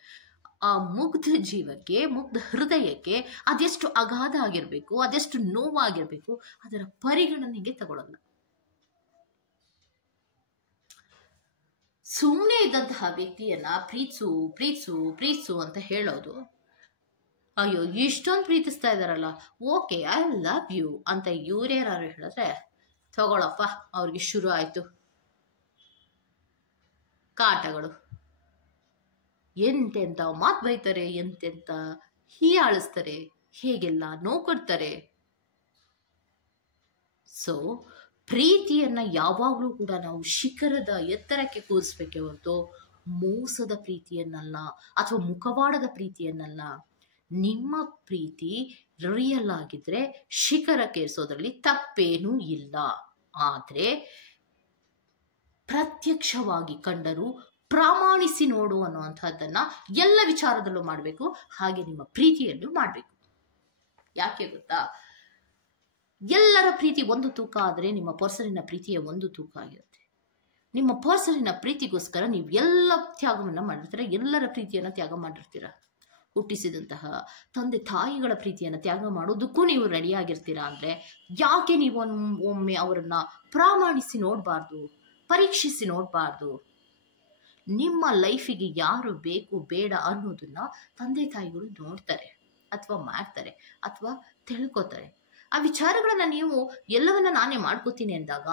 ಆ ಮುಗ್ಧ ಜೀವಕ್ಕೆ, ಮುಗ್ಧ ಹೃದಯಕ್ಕೆ ಅದೆಷ್ಟು ಅಗಾಧ ಆಗಿರ್ಬೇಕು, ಅದೆಷ್ಟು ನೋವಾಗಿರ್ಬೇಕು, ಅದರ ಪರಿಗಣನೆಗೆ ತಗೊಳ್ಳಲ್ಲ. ಸುಮ್ಮನೆ ಇದ್ದಂತಹ ವ್ಯಕ್ತಿಯನ್ನ ಪ್ರೀತ್ಸು ಅಂತ ಹೇಳೋದು, ಅಯ್ಯೋ ಇಷ್ಟೊಂದು ಪ್ರೀತಿಸ್ತಾ ಇದಾರಲ್ಲ, ಓಕೆ ಐ ಲವ್ ಯು ಅಂತ ಇವ್ರೇನಾದ್ರು ಹೇಳಿದ್ರೆ ತಗೊಳಪ್ಪ, ಅವ್ರಿಗೆ ಶುರು ಆಯ್ತು ಕಾಟಗಳು. ಎಂತೆಂತ ಮಾತು ಬೈತಾರೆ, ಎಂತೆಂತ ಹೀಯಾಳಿಸ್ತಾರೆ, ಹೇಗೆಲ್ಲ ನೋವು ಕೊಡ್ತಾರೆ. ಸೊ ಪ್ರೀತಿಯನ್ನ ಯಾವಾಗಲೂ ಕೂಡ ನಾವು ಶಿಖರದ ಎತ್ತರಕ್ಕೆ ಕೂರಿಸ್ಬೇಕೆ ಹೊರತು ಮೋಸದ ಪ್ರೀತಿಯನ್ನಲ್ಲ, ಅಥವಾ ಮುಖವಾಡದ ಪ್ರೀತಿಯನ್ನಲ್ಲ. ನಿಮ್ಮ ಪ್ರೀತಿ ರಿಯಲ್ ಆಗಿದ್ರೆ ಶಿಖರಕ್ಕೇರಿಸೋದ್ರಲ್ಲಿ ತಪ್ಪೇನೂ ಇಲ್ಲ. ಆದ್ರೆ ಪ್ರತ್ಯಕ್ಷವಾಗಿ ಕಂಡರೂ ಪ್ರಾಮಾಣಿಸಿ ನೋಡು ಅನ್ನುವಂಥದ್ದನ್ನ ಎಲ್ಲ ವಿಚಾರದಲ್ಲೂ ಮಾಡಬೇಕು. ಹಾಗೆ ನಿಮ್ಮ ಪ್ರೀತಿಯಲ್ಲೂ ಮಾಡಬೇಕು. ಯಾಕೆ ಗೊತ್ತಾ? ಎಲ್ಲರ ಪ್ರೀತಿ ಒಂದು ತೂಕ ಆದರೆ ನಿಮ್ಮ ಪರ್ಸನಿನ ಪ್ರೀತಿಯ ಒಂದು ತೂಕ ಆಗಿರುತ್ತೆ. ನಿಮ್ಮ ಪರ್ಸನಿನ ಪ್ರೀತಿಗೋಸ್ಕರ ನೀವು ಎಲ್ಲ ತ್ಯಾಗವನ್ನ ಮಾಡಿರ್ತೀರ, ಎಲ್ಲರ ಪ್ರೀತಿಯನ್ನ ತ್ಯಾಗ ಮಾಡಿರ್ತೀರ. ಹುಟ್ಟಿಸಿದಂತಹ ತಂದೆ ತಾಯಿಗಳ ಪ್ರೀತಿಯನ್ನ ತ್ಯಾಗ ಮಾಡೋದಕ್ಕೂ ನೀವು ರೆಡಿ ಆಗಿರ್ತೀರಾ ಅಂದ್ರೆ ಯಾಕೆ ನೀವು ಒಮ್ಮೆ ಅವರನ್ನ ಪ್ರಾಮಾಣಿಸಿ ನೋಡಬಾರ್ದು, ಪರೀಕ್ಷಿಸಿ ನೋಡಬಾರ್ದು? ನಿಮ್ಮ ಲೈಫಿಗೆ ಯಾರು ಬೇಕು ಬೇಡ ಅನ್ನೋದನ್ನ ತಂದೆ ತಾಯಿಗಳು ನೋಡ್ತಾರೆ ಅಥವಾ ಮಾಡ್ತಾರೆ ಅಥವಾ ತಿಳ್ಕೊತಾರೆ. ಆ ವಿಚಾರಗಳನ್ನ ನೀವು ಎಲ್ಲವನ್ನ ನಾನೇ ಮಾಡ್ಕೋತೀನಿ ಅಂದಾಗ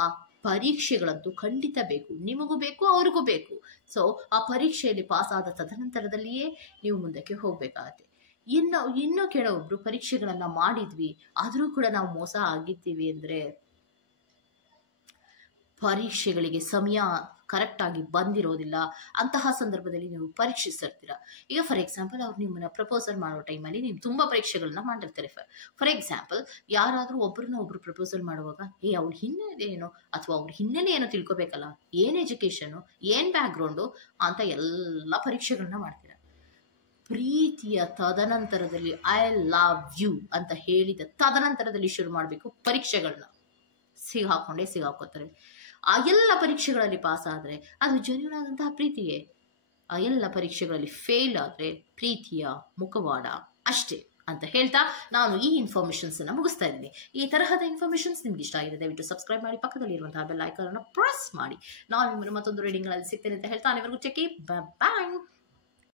ಪರೀಕ್ಷೆಗಳಂತೂ ಖಂಡಿತ ಬೇಕು, ನಿಮಗೂ ಬೇಕು ಅವ್ರಿಗೂ ಬೇಕು. ಸೊ ಆ ಪರೀಕ್ಷೆಯಲ್ಲಿ ಪಾಸ್ ಆದ ತದನಂತರದಲ್ಲಿಯೇ ನೀವು ಮುಂದಕ್ಕೆ ಹೋಗ್ಬೇಕಾಗತ್ತೆ. ಇನ್ನು ಕೆಲವೊಬ್ರು ಪರೀಕ್ಷೆಗಳನ್ನ ಮಾಡಿದ್ವಿ ಆದರೂ ಕೂಡ ನಾವು ಮೋಸ ಆಗಿರ್ತೀವಿ ಅಂದ್ರೆ ಪರೀಕ್ಷೆಗಳಿಗೆ ಸಮಯ ಕರೆಕ್ಟ್ ಆಗಿ ಬಂದಿರೋದಿಲ್ಲ. ಅಂತಹ ಸಂದರ್ಭದಲ್ಲಿ ನೀವು ಪರೀಕ್ಷಿಸಿರ್ತೀರ. ಈಗ ಫಾರ್ ಎಕ್ಸಾಂಪಲ್ ಅವ್ರು ನಿಮ್ಮನ್ನ ಪ್ರಪೋಸಲ್ ಮಾಡೋ ಟೈಮಲ್ಲಿ ನೀವು ತುಂಬಾ ಪರೀಕ್ಷೆಗಳನ್ನ ಮಾಡಿರ್ತಾರೆ. ಫಾರ್ ಎಕ್ಸಾಂಪಲ್ ಯಾರಾದ್ರೂ ಒಬ್ರು ಪ್ರಪೋಸಲ್ ಮಾಡುವಾಗ ಅವ್ರ ಹಿನ್ನೆಲೆ ಏನೋ ಅಥವಾ ಅವ್ರ ಹಿನ್ನೆಲೆ ಏನೋ ತಿಳ್ಕೊಬೇಕಲ್ಲ, ಏನ್ ಎಜುಕೇಶನ್, ಏನ್ ಬ್ಯಾಕ್ ಗ್ರೌಂಡು ಅಂತ ಎಲ್ಲ ಪರೀಕ್ಷೆಗಳನ್ನ ಮಾಡ್ತೀರ. ಪ್ರೀತಿಯ ತದನಂತರದಲ್ಲಿ ಐ ಲವ್ ಯು ಅಂತ ಹೇಳಿದ ತದನಂತರದಲ್ಲಿ ಶುರು ಮಾಡಬೇಕು ಪರೀಕ್ಷೆಗಳನ್ನ. ಸಿಗಾಕೋತಾರೆ. ಆ ಎಲ್ಲ ಪರೀಕ್ಷೆಗಳಲ್ಲಿ ಪಾಸ್ ಆದ್ರೆ ಅದು ಜೆನ್ಯೂನ್ ಆದಂತಹ ಪ್ರೀತಿಯೇ. ಆ ಎಲ್ಲ ಪರೀಕ್ಷೆಗಳಲ್ಲಿ ಫೇಲ್ ಆದ್ರೆ ಪ್ರೀತಿಯ ಮುಖವಾಡ ಅಷ್ಟೇ ಅಂತ ಹೇಳ್ತಾ ನಾನು ಈ ಇನ್ಫಾರ್ಮೇಶನ್ಸ್ ಅನ್ನ ಮುಗಿಸ್ತಾ ಇದ್ದೀನಿ. ಈ ತರಹದ ಇನ್ಫಾರ್ಮೇಶನ್ಸ್ ನಿಮ್ಗೆ ಇಷ್ಟ ಆಗಿದೆ ದಯವಿಟ್ಟು ಸಬ್ಸ್ಕ್ರೈಬ್ ಮಾಡಿ, ಪಕ್ಕದಲ್ಲಿ ಇರುವಂತಹ ಬೆಲ್ ಐಕಾನ್ ಅನ್ನು ಪ್ರೆಸ್ ಮಾಡಿ. ನಾನು ನಿಮ್ಮನ್ನು ಮತ್ತೊಂದು ರೀಡಿಂಗ್ ಗಳಲ್ಲಿ ಸಿಗ್ತೇನೆ ಅಂತ ಹೇಳ್ತಾ ಅಲ್ಲಿವರೆಗೂ ಚೆಕ್ ಬಾಯ್.